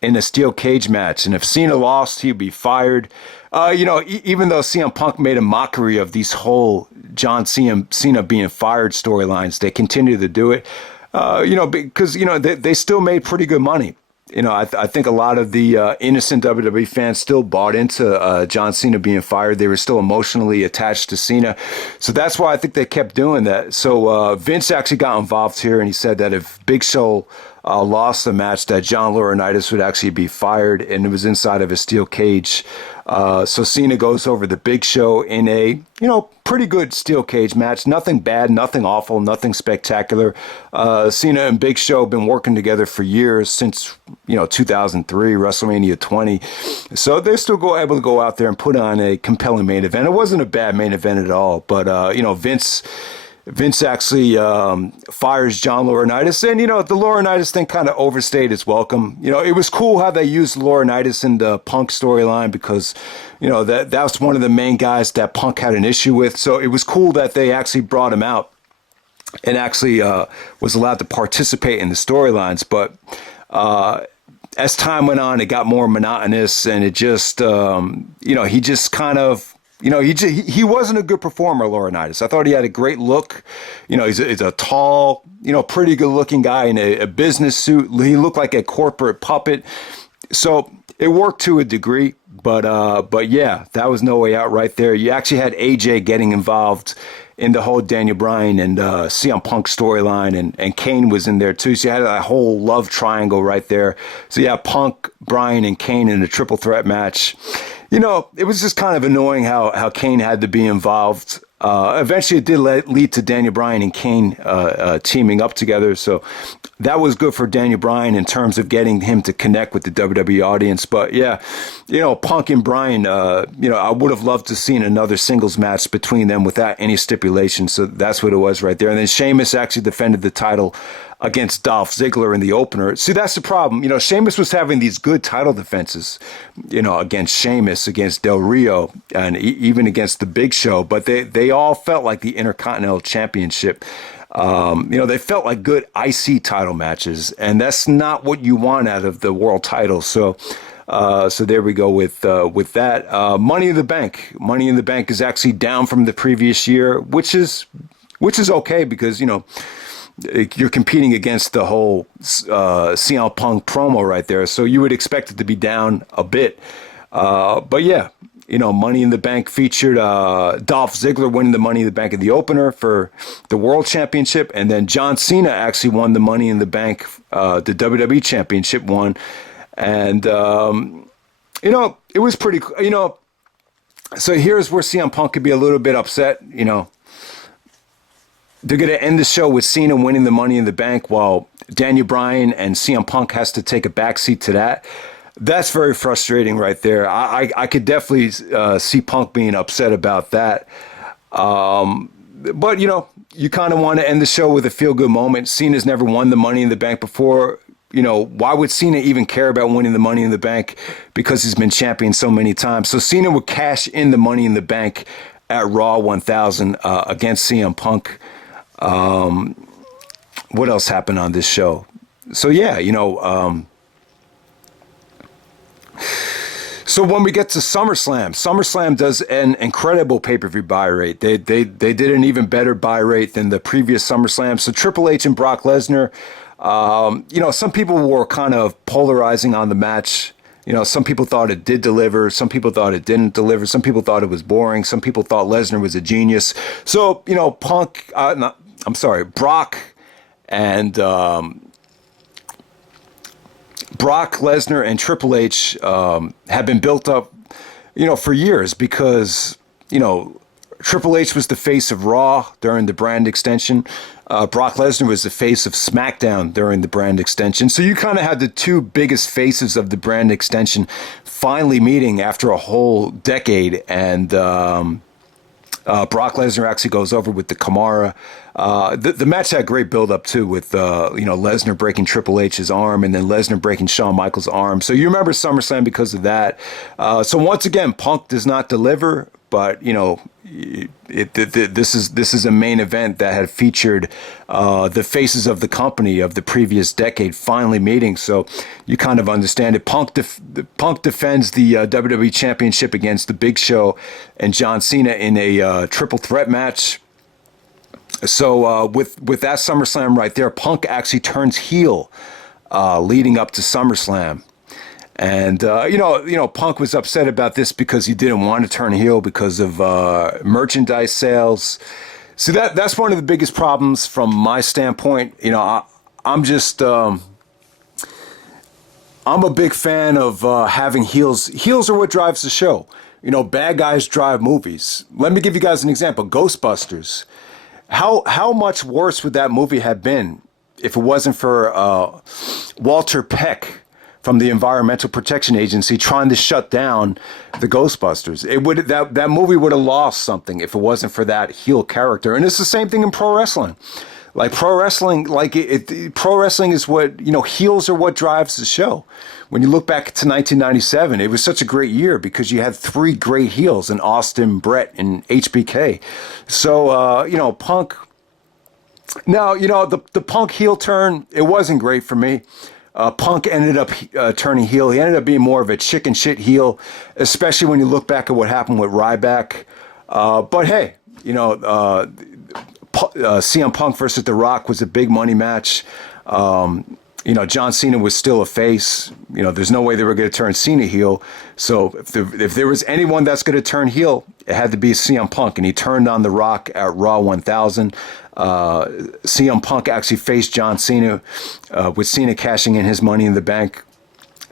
in a steel cage match. And if Cena lost, he'd be fired. Even though CM Punk made a mockery of these whole John Cena being fired storylines, they continue to do it, because, they still made pretty good money. I think a lot of the innocent WWE fans still bought into John Cena being fired. They were still emotionally attached to Cena. So that's why I think they kept doing that. So Vince actually got involved here, and he said that if Big Show lost the match, that John Laurinaitis would actually be fired, and it was inside of a steel cage. So Cena goes over the Big Show in a, pretty good steel cage match. Nothing bad, nothing awful, nothing spectacular. Cena and Big Show have been working together for years, since, 2003, WrestleMania 20. So they're still able to go out there and put on a compelling main event. It wasn't a bad main event at all, but, Vince actually fires John Laurinaitis, and the Laurinaitis thing kind of overstayed its welcome. It was cool how they used Laurinaitis in the Punk storyline, because that was one of the main guys that Punk had an issue with. So it was cool that they actually brought him out and actually was allowed to participate in the storylines. But as time went on, it got more monotonous, and it just he just kind of. He wasn't a good performer, Laurinaitis. I thought he had a great look. He's a tall, pretty good looking guy in a business suit. He looked like a corporate puppet. So it worked to a degree, but yeah, that was No Way Out right there. You actually had AJ getting involved in the whole Daniel Bryan and CM Punk storyline, and Kane was in there too. So you had that whole love triangle right there. So yeah, Punk, Bryan, and Kane in a triple threat match. It was just kind of annoying how Kane had to be involved. Eventually, it did lead to Daniel Bryan and Kane teaming up together. So that was good for Daniel Bryan in terms of getting him to connect with the WWE audience. But yeah, Punk and Bryan, I would have loved to seen another singles match between them without any stipulation. So that's what it was right there. And then Sheamus actually defended the title against Dolph Ziggler in the opener. See, that's the problem. Sheamus was having these good title defenses, against Sheamus, against Del Rio, and even against the Big Show, but they all felt like the Intercontinental Championship. They felt like good IC title matches, and that's not what you want out of the world title. So there we go with that. Money in the Bank. Money in the Bank is actually down from the previous year, which is okay because you're competing against the whole CM Punk promo right there, so you would expect it to be down a bit. But yeah, Money in the Bank featured Dolph Ziggler winning the Money in the Bank in the opener for the World Championship, and then John Cena actually won the Money in the Bank, the WWE Championship one, and it was pretty. So here's where CM Punk could be a little bit upset. They're going to end the show with Cena winning the Money in the Bank while Daniel Bryan and CM Punk has to take a backseat to that. That's very frustrating right there. I could definitely see Punk being upset about that. But, you kind of want to end the show with a feel-good moment. Cena's never won the Money in the Bank before. Why would Cena even care about winning the Money in the Bank? Because he's been champion so many times. So Cena would cash in the Money in the Bank at Raw 1000 against CM Punk. What else happened on this show? So yeah, so when we get to SummerSlam does an incredible pay-per-view buy rate. They did an even better buy rate than the previous SummerSlam. So Triple H and Brock Lesnar, some people were kind of polarizing on the match. Some people thought it did deliver. Some people thought it didn't deliver. Some people thought it was boring. Some people thought Lesnar was a genius. So, Brock and Brock Lesnar and Triple H have been built up, for years because, Triple H was the face of Raw during the brand extension. Brock Lesnar was the face of SmackDown during the brand extension. So you kind of had the two biggest faces of the brand extension finally meeting after a whole decade. And Brock Lesnar actually goes over with the Kimura. The match had great build-up, too, with Lesnar breaking Triple H's arm and then Lesnar breaking Shawn Michaels' arm. So you remember SummerSlam because of that. So once again, Punk does not deliver, but, this is a main event that had featured the faces of the company of the previous decade finally meeting. So you kind of understand it. Punk defends the WWE Championship against the Big Show and John Cena in a triple threat match. So with that SummerSlam right there, Punk actually turns heel leading up to SummerSlam. And, Punk was upset about this because he didn't want to turn heel because of merchandise sales. So that's one of the biggest problems from my standpoint. I'm a big fan of having heels. Heels are what drives the show. Bad guys drive movies. Let me give you guys an example. Ghostbusters. How much worse would that movie have been if it wasn't for Walter Peck from the Environmental Protection Agency trying to shut down the Ghostbusters? That movie would have lost something if it wasn't for that heel character. And it's the same thing in pro wrestling. Like pro wrestling, pro wrestling is what, heels are what drives the show. When you look back to 1997, it was such a great year because you had three great heels in Austin, Brett, and HBK. So, Punk. Now, the Punk heel turn, it wasn't great for me. Punk ended up turning heel. He ended up being more of a chicken shit heel, especially when you look back at what happened with Ryback. But hey, CM Punk versus The Rock was a big money match. John Cena was still a face. There's no way they were going to turn Cena heel. So if there was anyone that's going to turn heel, it had to be CM Punk, and he turned on The Rock at Raw 1000. CM Punk actually faced John Cena, with Cena cashing in his Money in the Bank.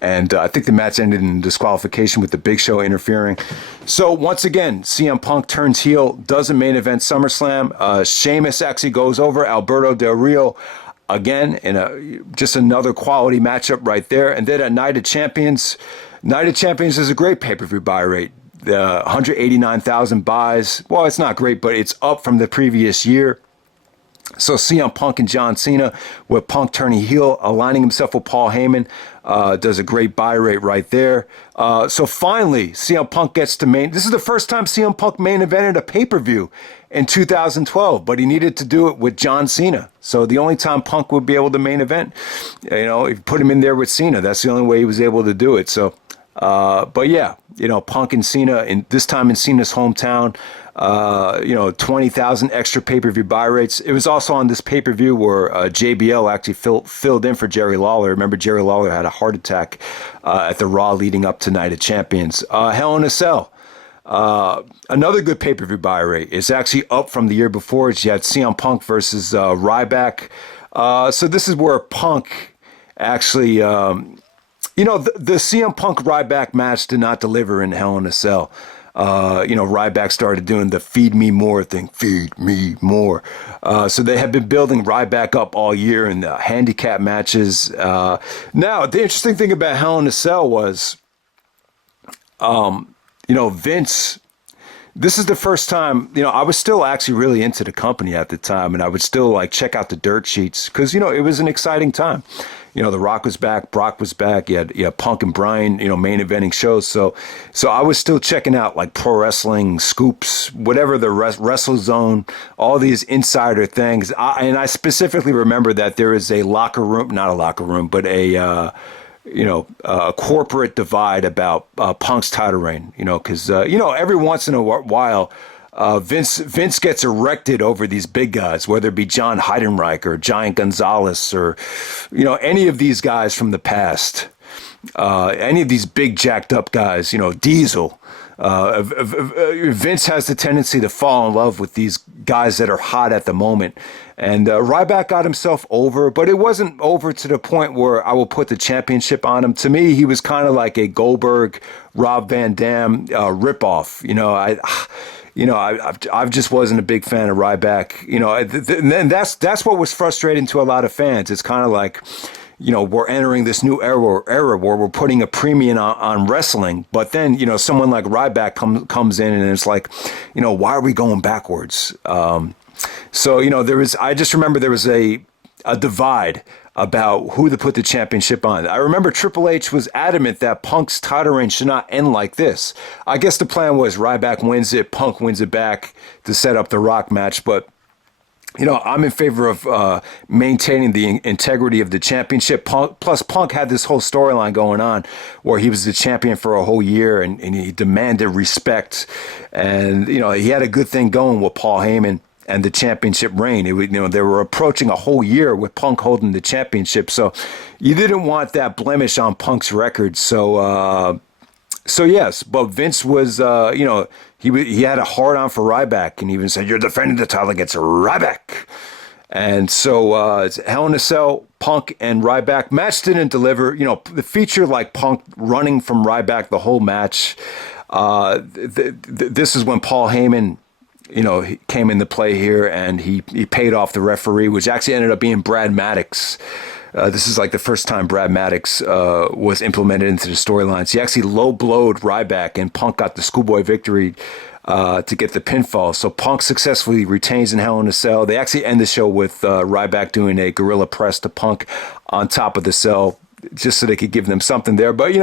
And I think the match ended in disqualification with the Big Show interfering. So once again, CM Punk turns heel, does a main event SummerSlam. Sheamus actually goes over Alberto Del Rio again in just another quality matchup right there. And then at Night of Champions is a great pay-per-view buy rate. 189,000 buys. Well, it's not great, but it's up from the previous year. So CM Punk and John Cena, with Punk turning heel, aligning himself with Paul Heyman, does a great buy rate right there. So finally, CM Punk gets to main. This is the first time CM Punk main evented a pay-per-view in 2012, but he needed to do it with John Cena. So the only time Punk would be able to main event, if you put him in there with Cena, that's the only way he was able to do it. So, but yeah, Punk and Cena, this time in Cena's hometown, 20,000 extra pay-per-view buy rates. It was also on this pay-per-view where JBL actually filled in for Jerry Lawler. Remember, Jerry Lawler had a heart attack at the Raw leading up to Night of Champions. Hell in a Cell. Another good pay-per-view buy rate. It's actually up from the year before. You had CM Punk versus Ryback. So this is where Punk actually, the CM Punk Ryback match did not deliver in Hell in a Cell. Ryback started doing the feed me more thing, feed me more. So they have been building Ryback up all year in the handicap matches. Now, the interesting thing about Hell in a Cell was, Vince, this is the first time, I was still actually really into the company at the time, and I would still check out the dirt sheets because, it was an exciting time. The Rock was back, Brock was back. You had Punk and Bryan, main eventing shows. So I was still checking out pro wrestling scoops, whatever the Wrestle Zone, all these insider things. And I specifically remember that there is not a locker room, but a corporate divide about Punk's title reign. Because every once in a while. Vince gets erected over these big guys, whether it be John Heidenreich or Giant Gonzalez or, any of these guys from the past, any of these big jacked up guys, Diesel. Vince has the tendency to fall in love with these guys that are hot at the moment. And Ryback got himself over, but it wasn't over to the point where I will put the championship on him. To me, he was kind of like a Goldberg, Rob Van Dam ripoff. I just wasn't a big fan of Ryback, and that's what was frustrating to a lot of fans. It's kind of like, we're entering this new era where we're putting a premium on wrestling, but then, someone like Ryback comes in and it's like, why are we going backwards? I just remember there was a divide about who to put the championship on. I remember Triple H was adamant that Punk's title reign should not end like this. I guess the plan was Ryback wins it, Punk wins it back to set up the Rock match, but I'm in favor of maintaining the integrity of the championship. Plus, Punk had this whole storyline going on where he was the champion for a whole year and he demanded respect. And, he had a good thing going with Paul Heyman and the championship reign. They were approaching a whole year with Punk holding the championship. So you didn't want that blemish on Punk's record. So yes, but Vince was, he had a hard on for Ryback and even said, "You're defending the title against Ryback." And so it's Hell in a Cell, Punk and Ryback. Match didn't deliver. The feature Punk running from Ryback the whole match. This is when Paul Heyman, he came into play here and he paid off the referee, which actually ended up being Brad Maddox. This is the first time Brad Maddox was implemented into the storylines. He actually low-blowed Ryback, and Punk got the schoolboy victory to get the pinfall. So Punk successfully retains in Hell in a Cell. They actually end the show with Ryback doing a gorilla press to Punk on top of the cell, just so they could give them something there. But,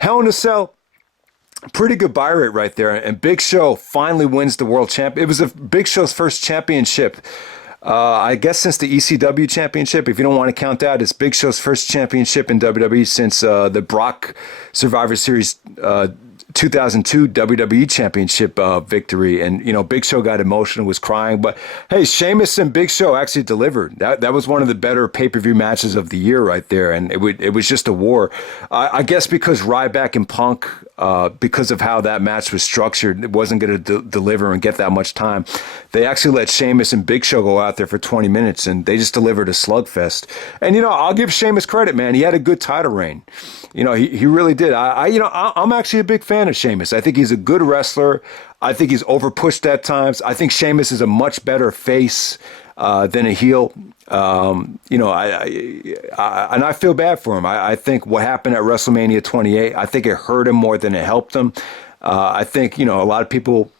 Hell in a Cell, pretty good buy rate right there. And Big Show finally wins the world champ. It was Big Show's first championship, I guess, since the ECW championship. If you don't want to count that, it's Big Show's first championship in WWE since the Brock Survivor Series 2002 WWE Championship victory. And, Big Show got emotional, was crying. But, hey, Sheamus and Big Show actually delivered. That was one of the better pay-per-view matches of the year right there. And it was just a war. I guess because Ryback and Punk, because of how that match was structured, it wasn't going to deliver and get that much time. They actually let Sheamus and Big Show go out there for 20 minutes, and they just delivered a slugfest. And, I'll give Sheamus credit, man. He had a good title reign. He really did. I'm actually a big fan of Sheamus. I think he's a good wrestler. I think he's overpushed at times. I think Sheamus is a much better face than a heel. And I feel bad for him. I think what happened at WrestleMania 28, I think it hurt him more than it helped him. I think, a lot of people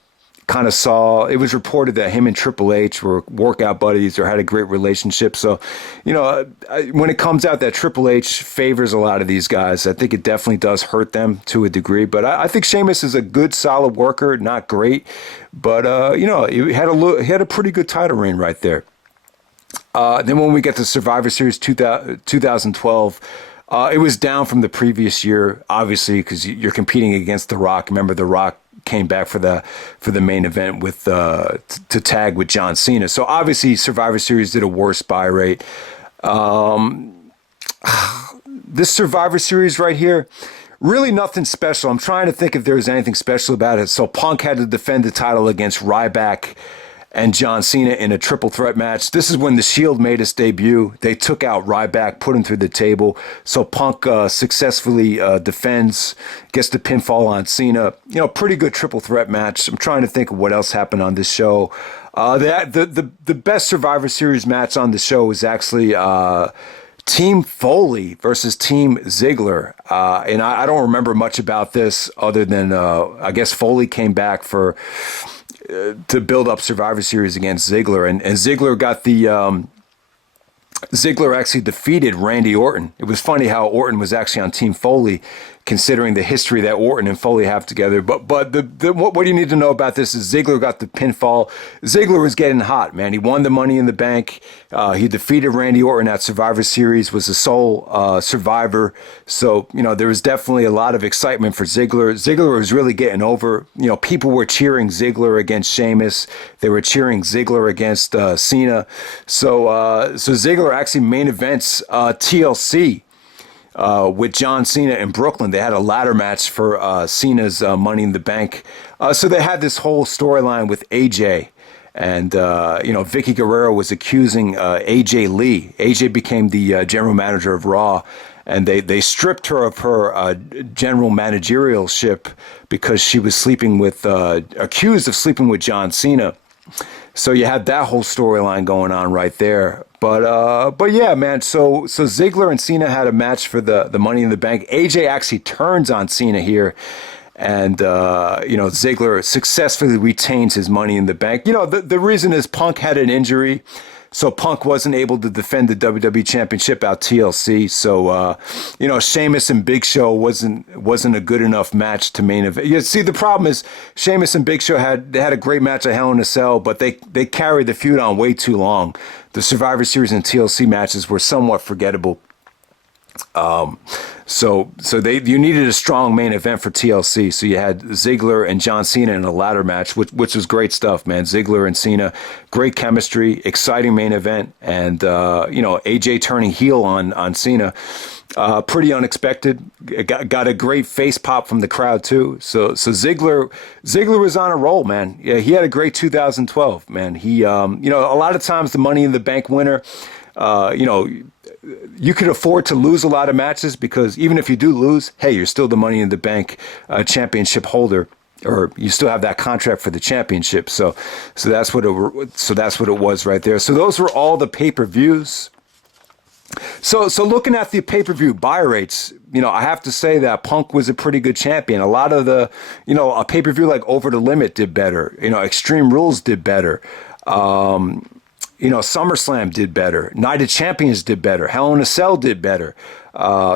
kind of saw, it was reported that him and Triple H were workout buddies or had a great relationship. So, when it comes out that Triple H favors a lot of these guys, I think it definitely does hurt them to a degree. But I think Sheamus is a good, solid worker, not great. But, he had a pretty good title reign right there. Then when we get to Survivor Series 2012, it was down from the previous year, obviously, because you're competing against The Rock. Remember, The Rock came back for the main event with to tag with John Cena. So obviously Survivor Series did a worse buy rate. This Survivor Series right here, really nothing special. I'm trying to think if there was anything special about it. So Punk had to defend the title against Ryback and John Cena in a triple threat match. This is when the Shield made its debut. They took out Ryback, put him through the table. So Punk successfully defends, gets the pinfall on Cena. Pretty good triple threat match. I'm trying to think of what else happened on this show. The best Survivor Series match on the show was actually Team Foley versus Team Ziggler. And I don't remember much about this other than I guess Foley came back to build up Survivor Series against Ziggler, and Ziggler got Ziggler actually defeated Randy Orton. It was funny how Orton was actually on Team Foley, considering the history that Orton and Foley have together. But what you need to know about this is Ziggler got the pinfall. Ziggler was getting hot, man. He won the Money in the Bank. He defeated Randy Orton at Survivor Series, was the sole survivor. So, there was definitely a lot of excitement for Ziggler. Ziggler was really getting over. People were cheering Ziggler against Sheamus. They were cheering Ziggler against Cena. So Ziggler actually main events TLC. With John Cena in Brooklyn. They had a ladder match for Cena's Money in the Bank. So they had this whole storyline with AJ. And, Vicky Guerrero was accusing AJ Lee. AJ became the general manager of Raw. And they stripped her of her general managerialship because she was accused of sleeping with John Cena. So you had that whole storyline going on right there. But yeah, man. So Ziggler and Cena had a match for the Money in the Bank. AJ actually turns on Cena here, and Ziggler successfully retains his Money in the Bank. The reason is Punk had an injury, so Punk wasn't able to defend the WWE Championship out TLC. So Sheamus and Big Show wasn't a good enough match to main event. You see, the problem is Sheamus and Big Show had a great match at Hell in a Cell, but they carried the feud on way too long. The Survivor Series and TLC matches were somewhat forgettable. So you needed a strong main event for TLC. So you had Ziggler and John Cena in a ladder match, which was great stuff, man. Ziggler and Cena, great chemistry, exciting main event, and AJ turning heel on Cena, pretty unexpected. Got a great face pop from the crowd too. So Ziggler was on a roll, man. Yeah, he had a great 2012, man. He a lot of times the Money in the Bank winner, you could afford to lose a lot of matches because even if you do lose, hey, you're still the Money in the Bank championship holder, or you still have that contract for the championship. So that's what it was right there. So those were all the pay-per-views. So looking at the pay-per-view buy rates, I have to say that Punk was a pretty good champion. A lot of a pay-per-view like Over the Limit did better. Extreme Rules did better. SummerSlam did better. Night of Champions did better. Hell in a Cell did better.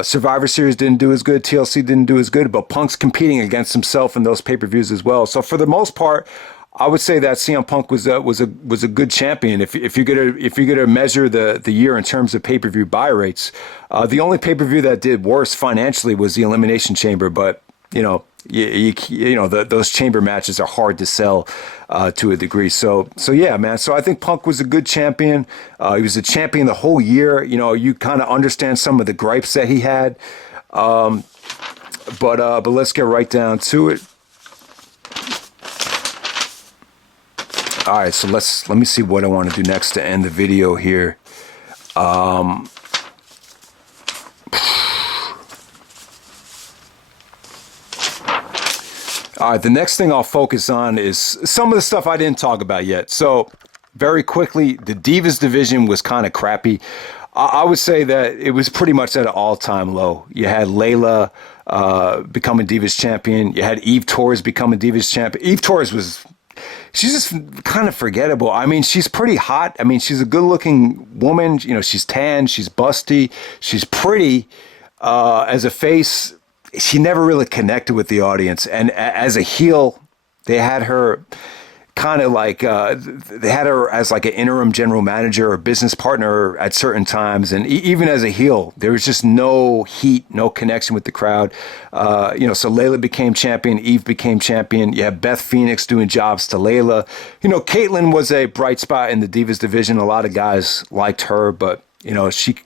Survivor Series didn't do as good. TLC didn't do as good. But Punk's competing against himself in those pay-per-views as well. So for the most part, I would say that CM Punk was a good champion. If you're gonna measure the year in terms of pay-per-view buy rates, the only pay-per-view that did worse financially was the Elimination Chamber. But those chamber matches are hard to sell to a degree. So yeah, man. So I think Punk was a good champion. He was a champion the whole year. You kind of understand some of the gripes that he had. But let's get right down to it. All right, so let me see what I want to do next to end the video here. All right, the next thing I'll focus on is some of the stuff I didn't talk about yet. So very quickly, the Divas division was kind of crappy. I would say that it was pretty much at an all-time low. You had Layla becoming Divas champion. You had Eve Torres becoming Divas champion. Eve Torres was she's just kind of forgettable. I mean, she's pretty hot. I mean, she's a good-looking woman. You know, she's tan, she's busty, she's pretty. As a face, she never really connected with the audience. And as a heel, they had her kind of like, they had her as like an interim general manager or business partner at certain times. And even as a heel, there was just no heat, no connection with the crowd. So Layla became champion, Eve became champion. You have Beth Phoenix doing jobs to Layla. You know, Caitlyn was a bright spot in the Divas division. A lot of guys liked her, but, she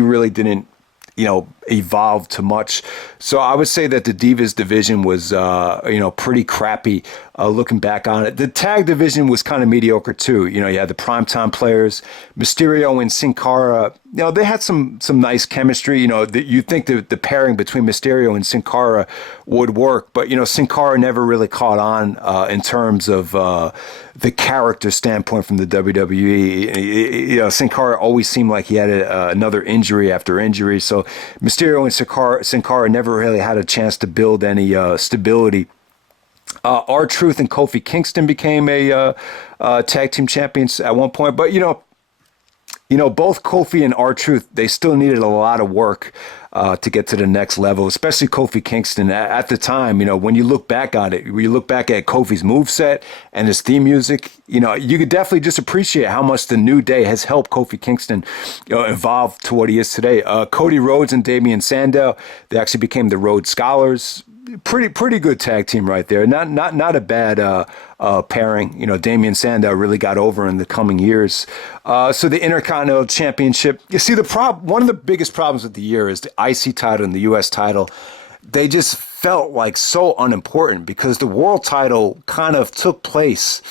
really didn't, evolved too much. So I would say that the Divas division was, pretty crappy looking back on it. The tag division was kind of mediocre too. You had the primetime players, Mysterio and Sin Cara. They had some nice chemistry. You think that the pairing between Mysterio and Sin Cara would work, but, Sin Cara never really caught on in terms of the character standpoint from the WWE. Sin Cara always seemed like he had another injury after injury. So Mysterio and Sin Cara never really had a chance to build any stability. R-Truth and Kofi Kingston became a tag team champions at one point, but both Kofi and R-Truth, they still needed a lot of work to get to the next level, especially Kofi Kingston. At the time, when you look back on it, when you look back at Kofi's moveset and his theme music, you could definitely just appreciate how much the New Day has helped Kofi Kingston evolve to what he is today. Cody Rhodes and Damian Sandow, they actually became the Rhodes Scholars. Pretty good tag team right there. Not a bad pairing. Damian Sandow really got over in the coming years. So the Intercontinental Championship. You see, one of the biggest problems with the year is the IC title and the US title. They just felt like so unimportant because the world title kind of took place.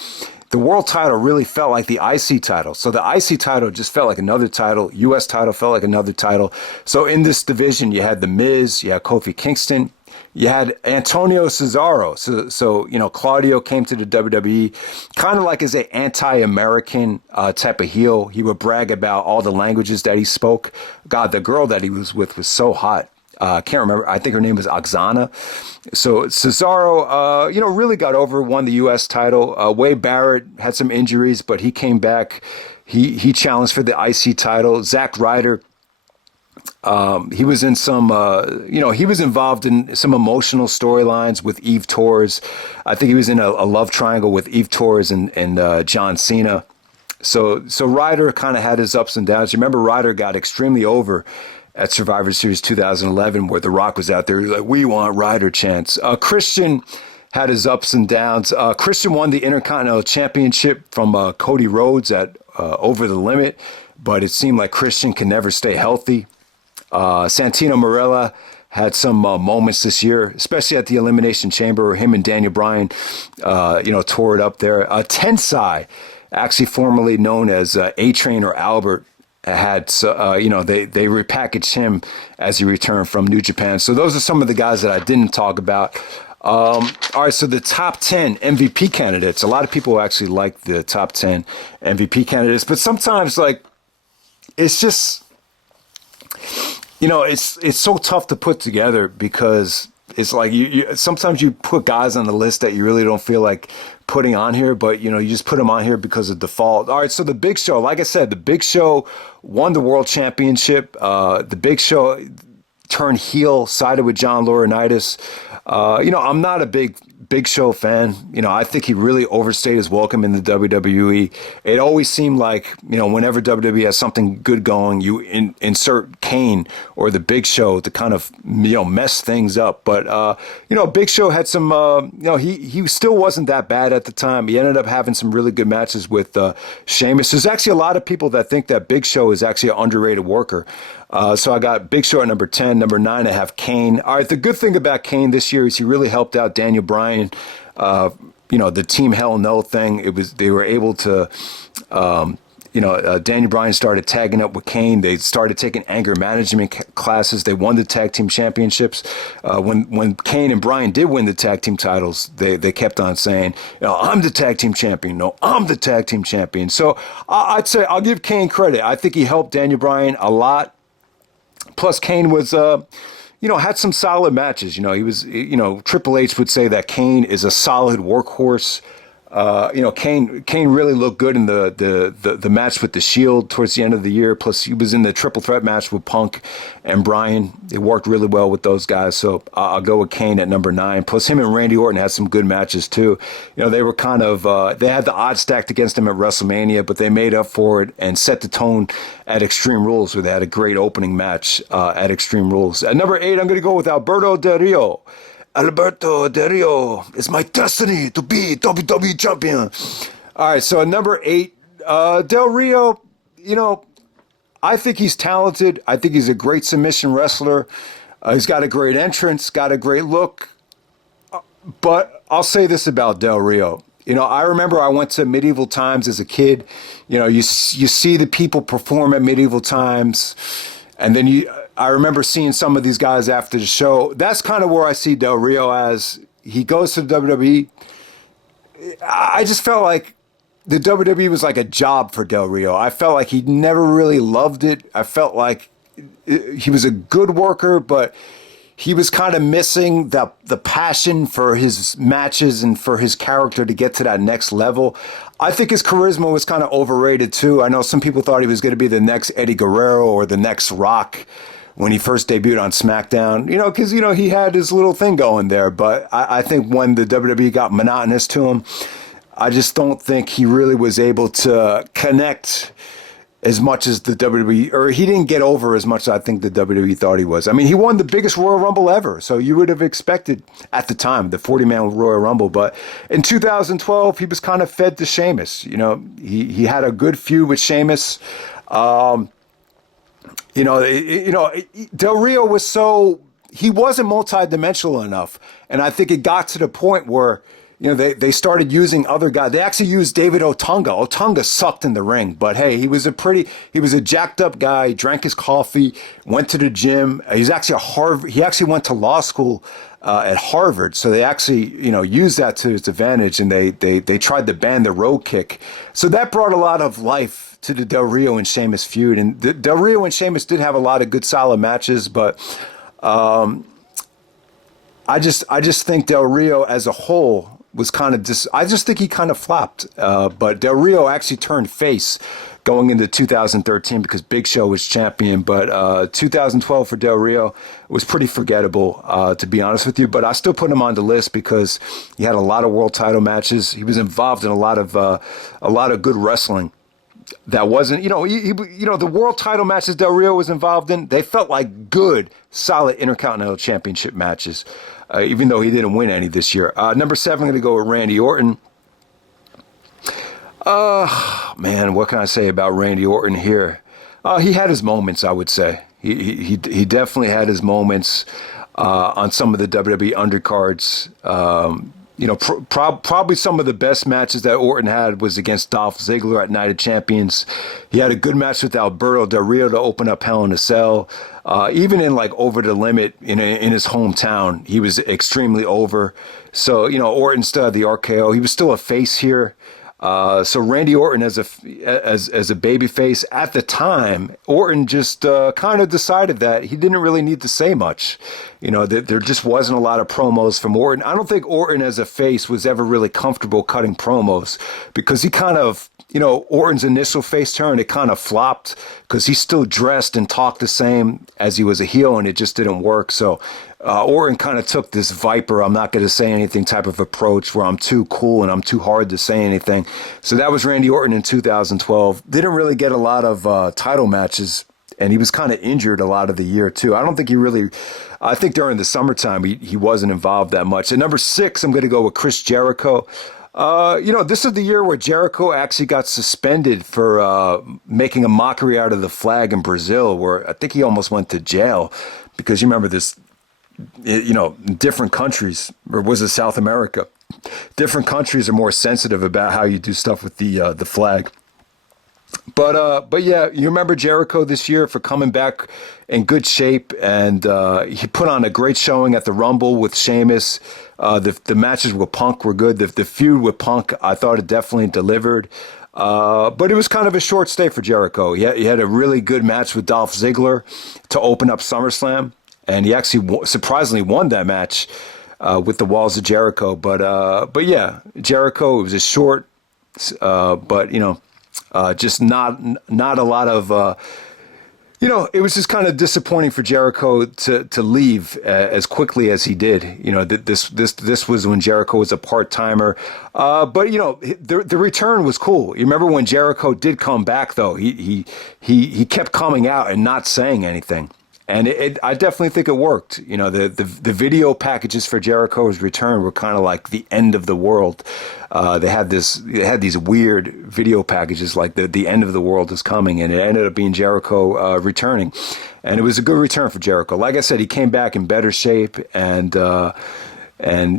The world title really felt like the IC title. So the IC title just felt like another title. US title felt like another title. So in this division, you had The Miz, you had Kofi Kingston. You had Antonio Cesaro. So Claudio came to the WWE kind of like as an anti-American type of heel. He would brag about all the languages that he spoke. God, the girl that he was with was so hot. I can't remember. I think her name was Oksana. So Cesaro, really got over, won the U.S. title. Wade Barrett had some injuries, but he came back. He challenged for the IC title. Zack Ryder. He was in some, he was involved in some emotional storylines with Eve Torres. I think he was in a love triangle with Eve Torres and John Cena. So Ryder kind of had his ups and downs. You remember Ryder got extremely over at Survivor Series 2011 where The Rock was out there. He was like, "We want Ryder chants." Christian had his ups and downs. Christian won the Intercontinental Championship from Cody Rhodes at Over the Limit, but it seemed like Christian can never stay healthy. Santino Marella had some moments this year, especially at the Elimination Chamber where him and Daniel Bryan, tore it up there. Tensai, actually formerly known as A-Train or Albert, had, they repackaged him as he returned from New Japan. So those are some of the guys that I didn't talk about. All right, so the top 10 MVP candidates. A lot of people actually like the top 10 MVP candidates, but sometimes, it's just... it's so tough to put together because it's like you sometimes you put guys on the list that you really don't feel like putting on here, but you just put them on here because of default. All right, so the Big Show, like I said, the Big Show won the World Championship. The Big Show turned heel, sided with John Laurinaitis. I'm not a Big Show fan. I think he really overstayed his welcome in the WWE. It always seemed like, whenever WWE has something good going, you insert Kane or the Big Show to kind of, mess things up. But, Big Show had some, he still wasn't that bad at the time. He ended up having some really good matches with Sheamus. There's actually a lot of people that think that Big Show is actually an underrated worker. So I got Big Show at number 10. Number 9, I have Kane. All right, the good thing about Kane this year is he really helped out Daniel Bryan. The Team Hell No thing. They were able to, Daniel Bryan started tagging up with Kane. They started taking anger management classes. They won the tag team championships. When Kane and Bryan did win the tag team titles, they kept on saying, "I'm the tag team champion. No, I'm the tag team champion." So I'd say I'll give Kane credit. I think he helped Daniel Bryan a lot. Plus, Kane was, had some solid matches. He was, Triple H would say that Kane is a solid workhorse. Kane really looked good in the match with the Shield towards the end of the year. Plus, he was in the triple threat match with Punk and Bryan. It worked really well with those guys. So I'll go with Kane at number 9. Plus, him and Randy Orton had some good matches too. They were kind of they had the odds stacked against them at WrestleMania, but they made up for it and set the tone at Extreme Rules, where they had a great opening match at Extreme Rules. At number 8, I'm going to go with Alberto Del Rio. Alberto Del Rio, it's my destiny to be WWE champion. All right, so at number 8, Del Rio, I think he's talented. I think he's a great submission wrestler. He's got a great entrance, got a great look. But I'll say this about Del Rio. I remember I went to Medieval Times as a kid. You see the people perform at Medieval Times, and then I remember seeing some of these guys after the show. That's kind of where I see Del Rio as. He goes to the WWE. I just felt like the WWE was like a job for Del Rio. I felt like he never really loved it. I felt like he was a good worker, but he was kind of missing the passion for his matches and for his character to get to that next level. I think his charisma was kind of overrated too. I know some people thought he was going to be the next Eddie Guerrero or the next Rock when he first debuted on SmackDown, because, he had his little thing going there. But I think when the WWE got monotonous to him, I just don't think he really was able to connect as much as the WWE, or he didn't get over as much as I think the WWE thought he was. I mean, he won the biggest Royal Rumble ever, so you would have expected at the time the 40-man Royal Rumble. But in 2012, he was kind of fed to Sheamus. He had a good feud with Sheamus. Del Rio was he wasn't multidimensional enough, and I think it got to the point where they started using other guys. They actually used David Otunga. Otunga sucked in the ring, but hey, he was a jacked up guy. He drank his coffee, went to the gym. He's actually he actually went to law school at Harvard. So they actually, used that to its advantage, and they tried to ban the road kick. So that brought a lot of life to the Del Rio and Sheamus feud. And the Del Rio and Sheamus did have a lot of good, solid matches, but I just think Del Rio as a whole was kind of I just think he kind of flopped. But Del Rio actually turned face going into 2013 because Big Show was champion. But 2012 for Del Rio was pretty forgettable, to be honest with you. But I still put him on the list because he had a lot of world title matches. He was involved in a lot of good wrestling. That wasn't, the world title matches Del Rio was involved in, they felt like good, solid Intercontinental Championship matches, even though he didn't win any this year. Number 7, I'm going to go with Randy Orton. Man, what can I say about Randy Orton here? He had his moments, I would say. He definitely had his moments on some of the WWE undercards. Probably some of the best matches that Orton had was against Dolph Ziggler at Night of Champions. He had a good match with Alberto Del Rio to open up Hell in a Cell. Even in like Over the Limit in his hometown, he was extremely over. So, Orton still had the RKO. He was still a face here. So Randy Orton as a baby face at the time, Orton just kind of decided that he didn't really need to say much. There just wasn't a lot of promos from Orton. I don't think Orton as a face was ever really comfortable cutting promos because he kind of, Orton's initial face turn, it kind of flopped because he still dressed and talked the same as he was a heel, and it just didn't work. So Orton kind of took this Viper, I'm not going to say anything type of approach where I'm too cool and I'm too hard to say anything. So that was Randy Orton in 2012. Didn't really get a lot of title matches, and he was kind of injured a lot of the year too. I think during the summertime he wasn't involved that much. At number 6, I'm going to go with Chris Jericho. This is the year where Jericho actually got suspended for making a mockery out of the flag in Brazil, where I think he almost went to jail because you remember this. Different countries, or was it South America? Different countries are more sensitive about how you do stuff with the flag. But yeah, you remember Jericho this year for coming back in good shape, and he put on a great showing at the Rumble with Sheamus. The matches with Punk were good. The feud with Punk, I thought it definitely delivered. But it was kind of a short stay for Jericho. He had a really good match with Dolph Ziggler to open up SummerSlam. And he actually surprisingly won that match. with the Walls of Jericho. But yeah, Jericho, it was a short, but just not a lot of. It was just kind of disappointing for Jericho to leave as quickly as he did. This was when Jericho was a part-timer. But the return was cool. You remember when Jericho did come back, though? He kept coming out and not saying anything. And I definitely think it worked. The video packages for Jericho's return were kind of like the end of the world. They had these weird video packages like the end of the world is coming, and it ended up being Jericho returning, and it was a good return for Jericho. Like I said, he came back in better shape, and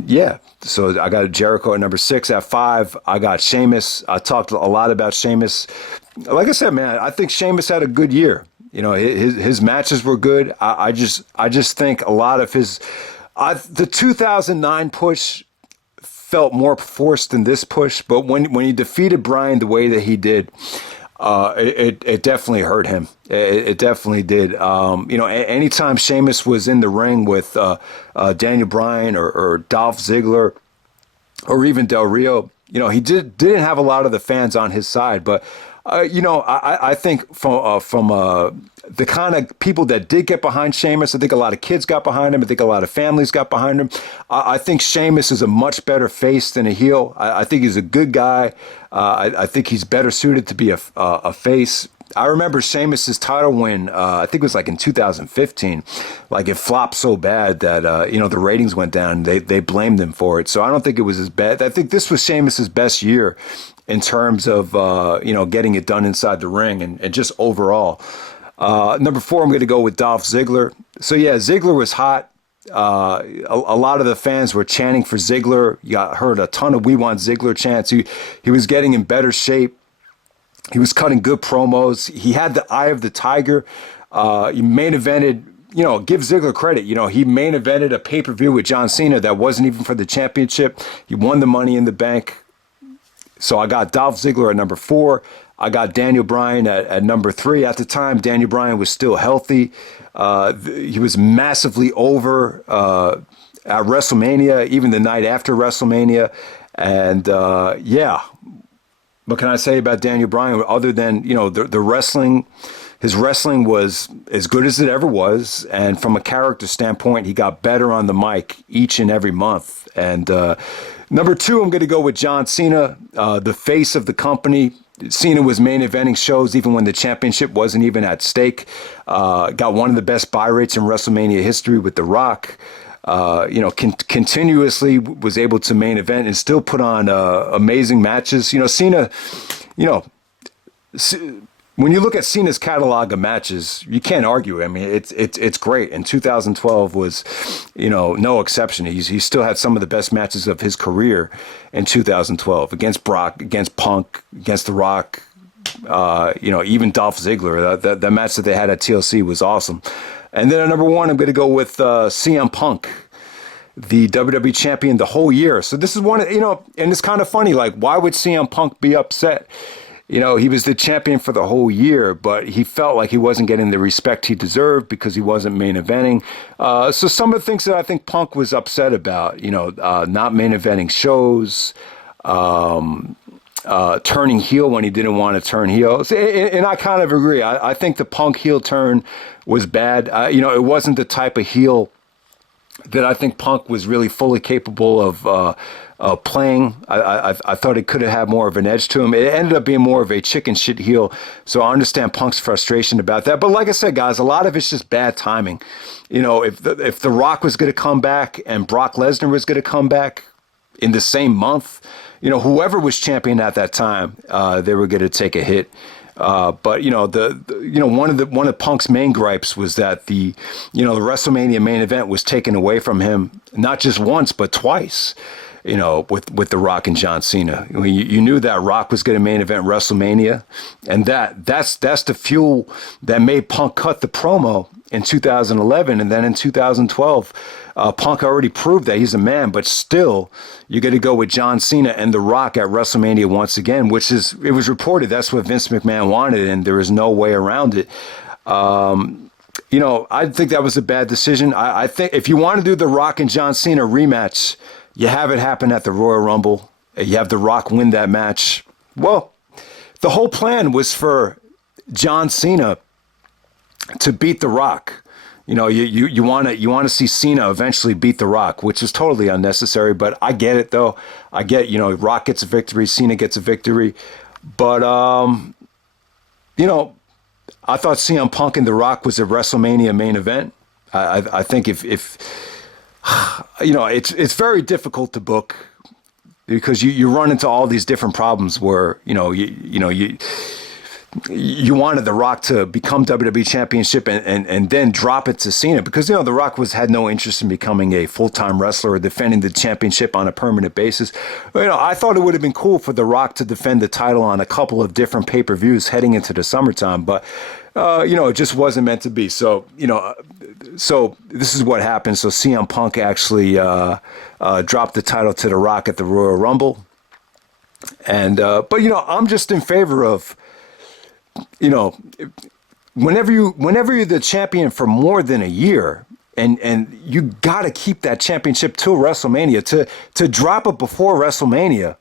yeah. So I got Jericho at number 6. At 5, I got Sheamus. I talked a lot about Sheamus. Like I said, man, I think Sheamus had a good year. His matches were good. I just think a lot of the 2009 push felt more forced than this push. But when he defeated Bryan the way that he did, it definitely hurt him. It definitely did. Anytime Sheamus was in the ring with Daniel Bryan or Dolph Ziggler or even Del Rio, he didn't have a lot of the fans on his side, but. I think from the kind of people that did get behind Sheamus, I think a lot of kids got behind him. I think a lot of families got behind him. I think Sheamus is a much better face than a heel. I think he's a good guy. I think he's better suited to be a face. I remember Sheamus's title win, I think it was like in 2015. Like it flopped so bad that, the ratings went down. They blamed him for it. So I don't think it was as bad. I think this was Sheamus's best year in terms of, getting it done inside the ring and just overall. Number 4, I'm going to go with Dolph Ziggler. So yeah, Ziggler was hot. A lot of the fans were chanting for Ziggler. You heard a ton of "We Want Ziggler" chants. He was getting in better shape. He was cutting good promos. He had the eye of the tiger. He main evented, give Ziggler credit. He main evented a pay-per-view with John Cena that wasn't even for the championship. He won the Money in the Bank. So I got Dolph Ziggler at number 4. I got Daniel Bryan at number 3. At the time, Daniel Bryan was still healthy. He was massively over at WrestleMania, even the night after WrestleMania. And yeah. What can I say about Daniel Bryan other than, the wrestling? His wrestling was as good as it ever was. And from a character standpoint, he got better on the mic each and every month. And number 2, I'm going to go with John Cena, the face of the company. Cena was main eventing shows even when the championship wasn't even at stake. Got one of the best buy rates in WrestleMania history with The Rock. Continuously was able to main event and still put on amazing matches. Cena, when you look at Cena's catalog of matches, you can't argue. I mean, it's great. And 2012 was, no exception. He still had some of the best matches of his career in 2012 against Brock, against Punk, against The Rock. Even Dolph Ziggler. That match that they had at TLC was awesome. And then at number 1, I'm going to go with CM Punk, the WWE champion the whole year. So this is one, and it's kind of funny. Like, why would CM Punk be upset? He was the champion for the whole year, but he felt like he wasn't getting the respect he deserved because he wasn't main eventing. So some of the things that I think Punk was upset about, not main eventing shows, turning heel when he didn't want to turn heel. And I kind of agree. I think the Punk heel turn was bad. It wasn't the type of heel that I think Punk was really fully capable of playing. I thought it could have had more of an edge to him. It ended up being more of a chicken shit heel. So I understand Punk's frustration about that. But like I said, guys, a lot of it's just bad timing. If The Rock was going to come back and Brock Lesnar was going to come back in the same month, whoever was champion at that time, they were going to take a hit. But one of Punk's main gripes was that the WrestleMania main event was taken away from him not just once but twice. With The Rock and John Cena, you knew that Rock was going to main event WrestleMania, and that's the fuel that made Punk cut the promo in 2011, and then in 2012. Punk already proved that he's a man, but still, you got to go with John Cena and The Rock at WrestleMania once again, it was reported that's what Vince McMahon wanted, and there is no way around it. I think that was a bad decision. I think if you want to do the Rock and John Cena rematch, you have it happen at the Royal Rumble. You have the Rock win that match. Well, the whole plan was for John Cena to beat the Rock. You want to see Cena eventually beat the Rock, which is totally unnecessary. But I get it though. I get Rock gets a victory, Cena gets a victory, but I thought CM Punk and The Rock was a WrestleMania main event. I think if it's very difficult to book because you run into all these different problems where you wanted The Rock to become WWE Championship and then drop it to Cena because The Rock had no interest in becoming a full-time wrestler or defending the championship on a permanent basis. I thought it would have been cool for The Rock to defend the title on a couple of different pay-per-views heading into the summertime, but it just wasn't meant to be. So so this is what happened. So CM Punk actually dropped the title to The Rock at the Royal Rumble, and but I'm just in favor of. Whenever you're the champion for more than a year, and you got to keep that championship till WrestleMania, to drop it before WrestleMania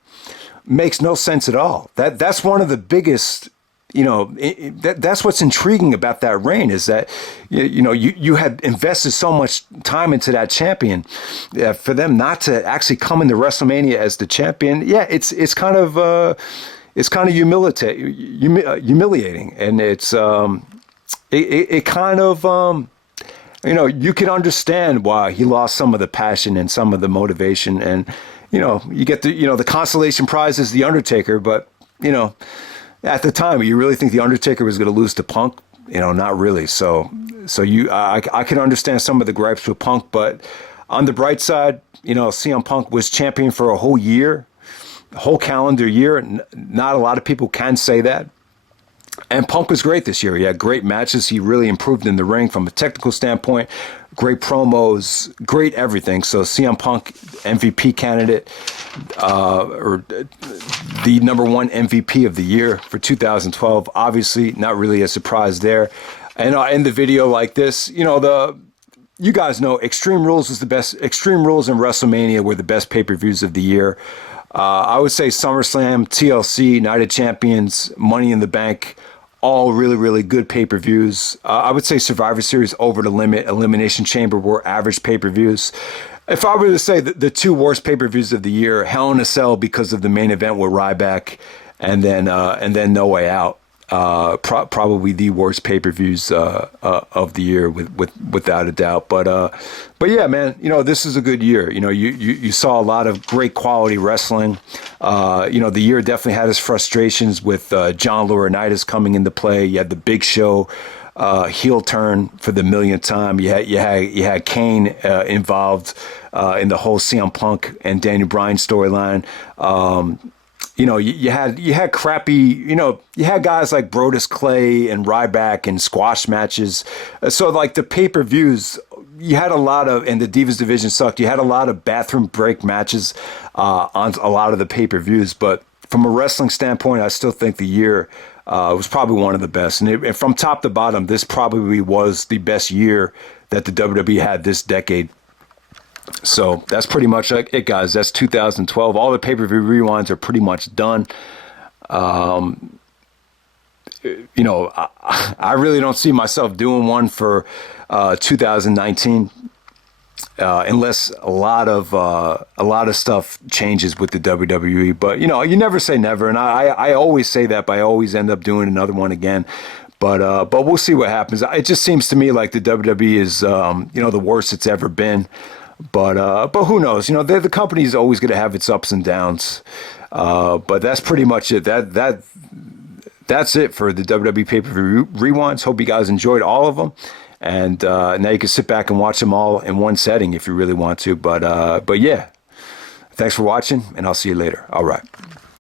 makes no sense at all. That's one of the biggest. That's what's intriguing about that reign is that you had invested so much time into that champion, for them not to actually come into WrestleMania as the champion. Yeah, it's kind of. It's kind of humiliating, and it's it kind of you can understand why he lost some of the passion and some of the motivation, and you get the consolation prize is the Undertaker, but at the time you really think the Undertaker was going to lose to Punk? Not really. So I can understand some of the gripes with Punk, but on the bright side, CM Punk was champion for a whole year. Whole calendar year. Not a lot of people can say that. And Punk was great this year. He had great matches. He really improved in the ring from a technical standpoint. Great promos, great everything. So CM Punk, MVP candidate, or the number one MVP of the year for 2012. Obviously, not really a surprise there. And in the video like this, you guys know Extreme Rules is the best. Extreme Rules and WrestleMania were the best pay-per-views of the year. I would say SummerSlam, TLC, Night of Champions, Money in the Bank, all really, really good pay-per-views. I would say Survivor Series, Over the Limit, Elimination Chamber were average pay-per-views. If I were to say the two worst pay-per-views of the year, Hell in a Cell because of the main event with Ryback, and then No Way Out. Probably the worst pay-per-views of the year, without a doubt. But yeah, man, this is a good year. You saw a lot of great quality wrestling. The year definitely had its frustrations with John Laurinaitis coming into play. You had the Big Show heel turn for the millionth time. You had Kane involved in the whole CM Punk and Daniel Bryan storyline. You had crappy, you had guys like Brodus Clay and Ryback and squash matches. So like the pay-per-views, you had a lot of, and the Divas division sucked. You had a lot of bathroom break matches on a lot of the pay-per-views. But from a wrestling standpoint, I still think the year was probably one of the best. And from top to bottom, this probably was the best year that the WWE had this decade. So that's pretty much it, guys. That's 2012. All the pay-per-view rewinds are pretty much done. I really don't see myself doing one for 2019 unless a lot of stuff changes with the WWE. But you never say never, and I always say that, but I always end up doing another one again. But we'll see what happens. It just seems to me like the WWE is the worst it's ever been. But who knows? The company's always going to have its ups and downs. But that's pretty much it. That's it for the WWE pay-per-view rewinds. Hope you guys enjoyed all of them. And now you can sit back and watch them all in one setting if you really want to. But yeah, thanks for watching, and I'll see you later. All right.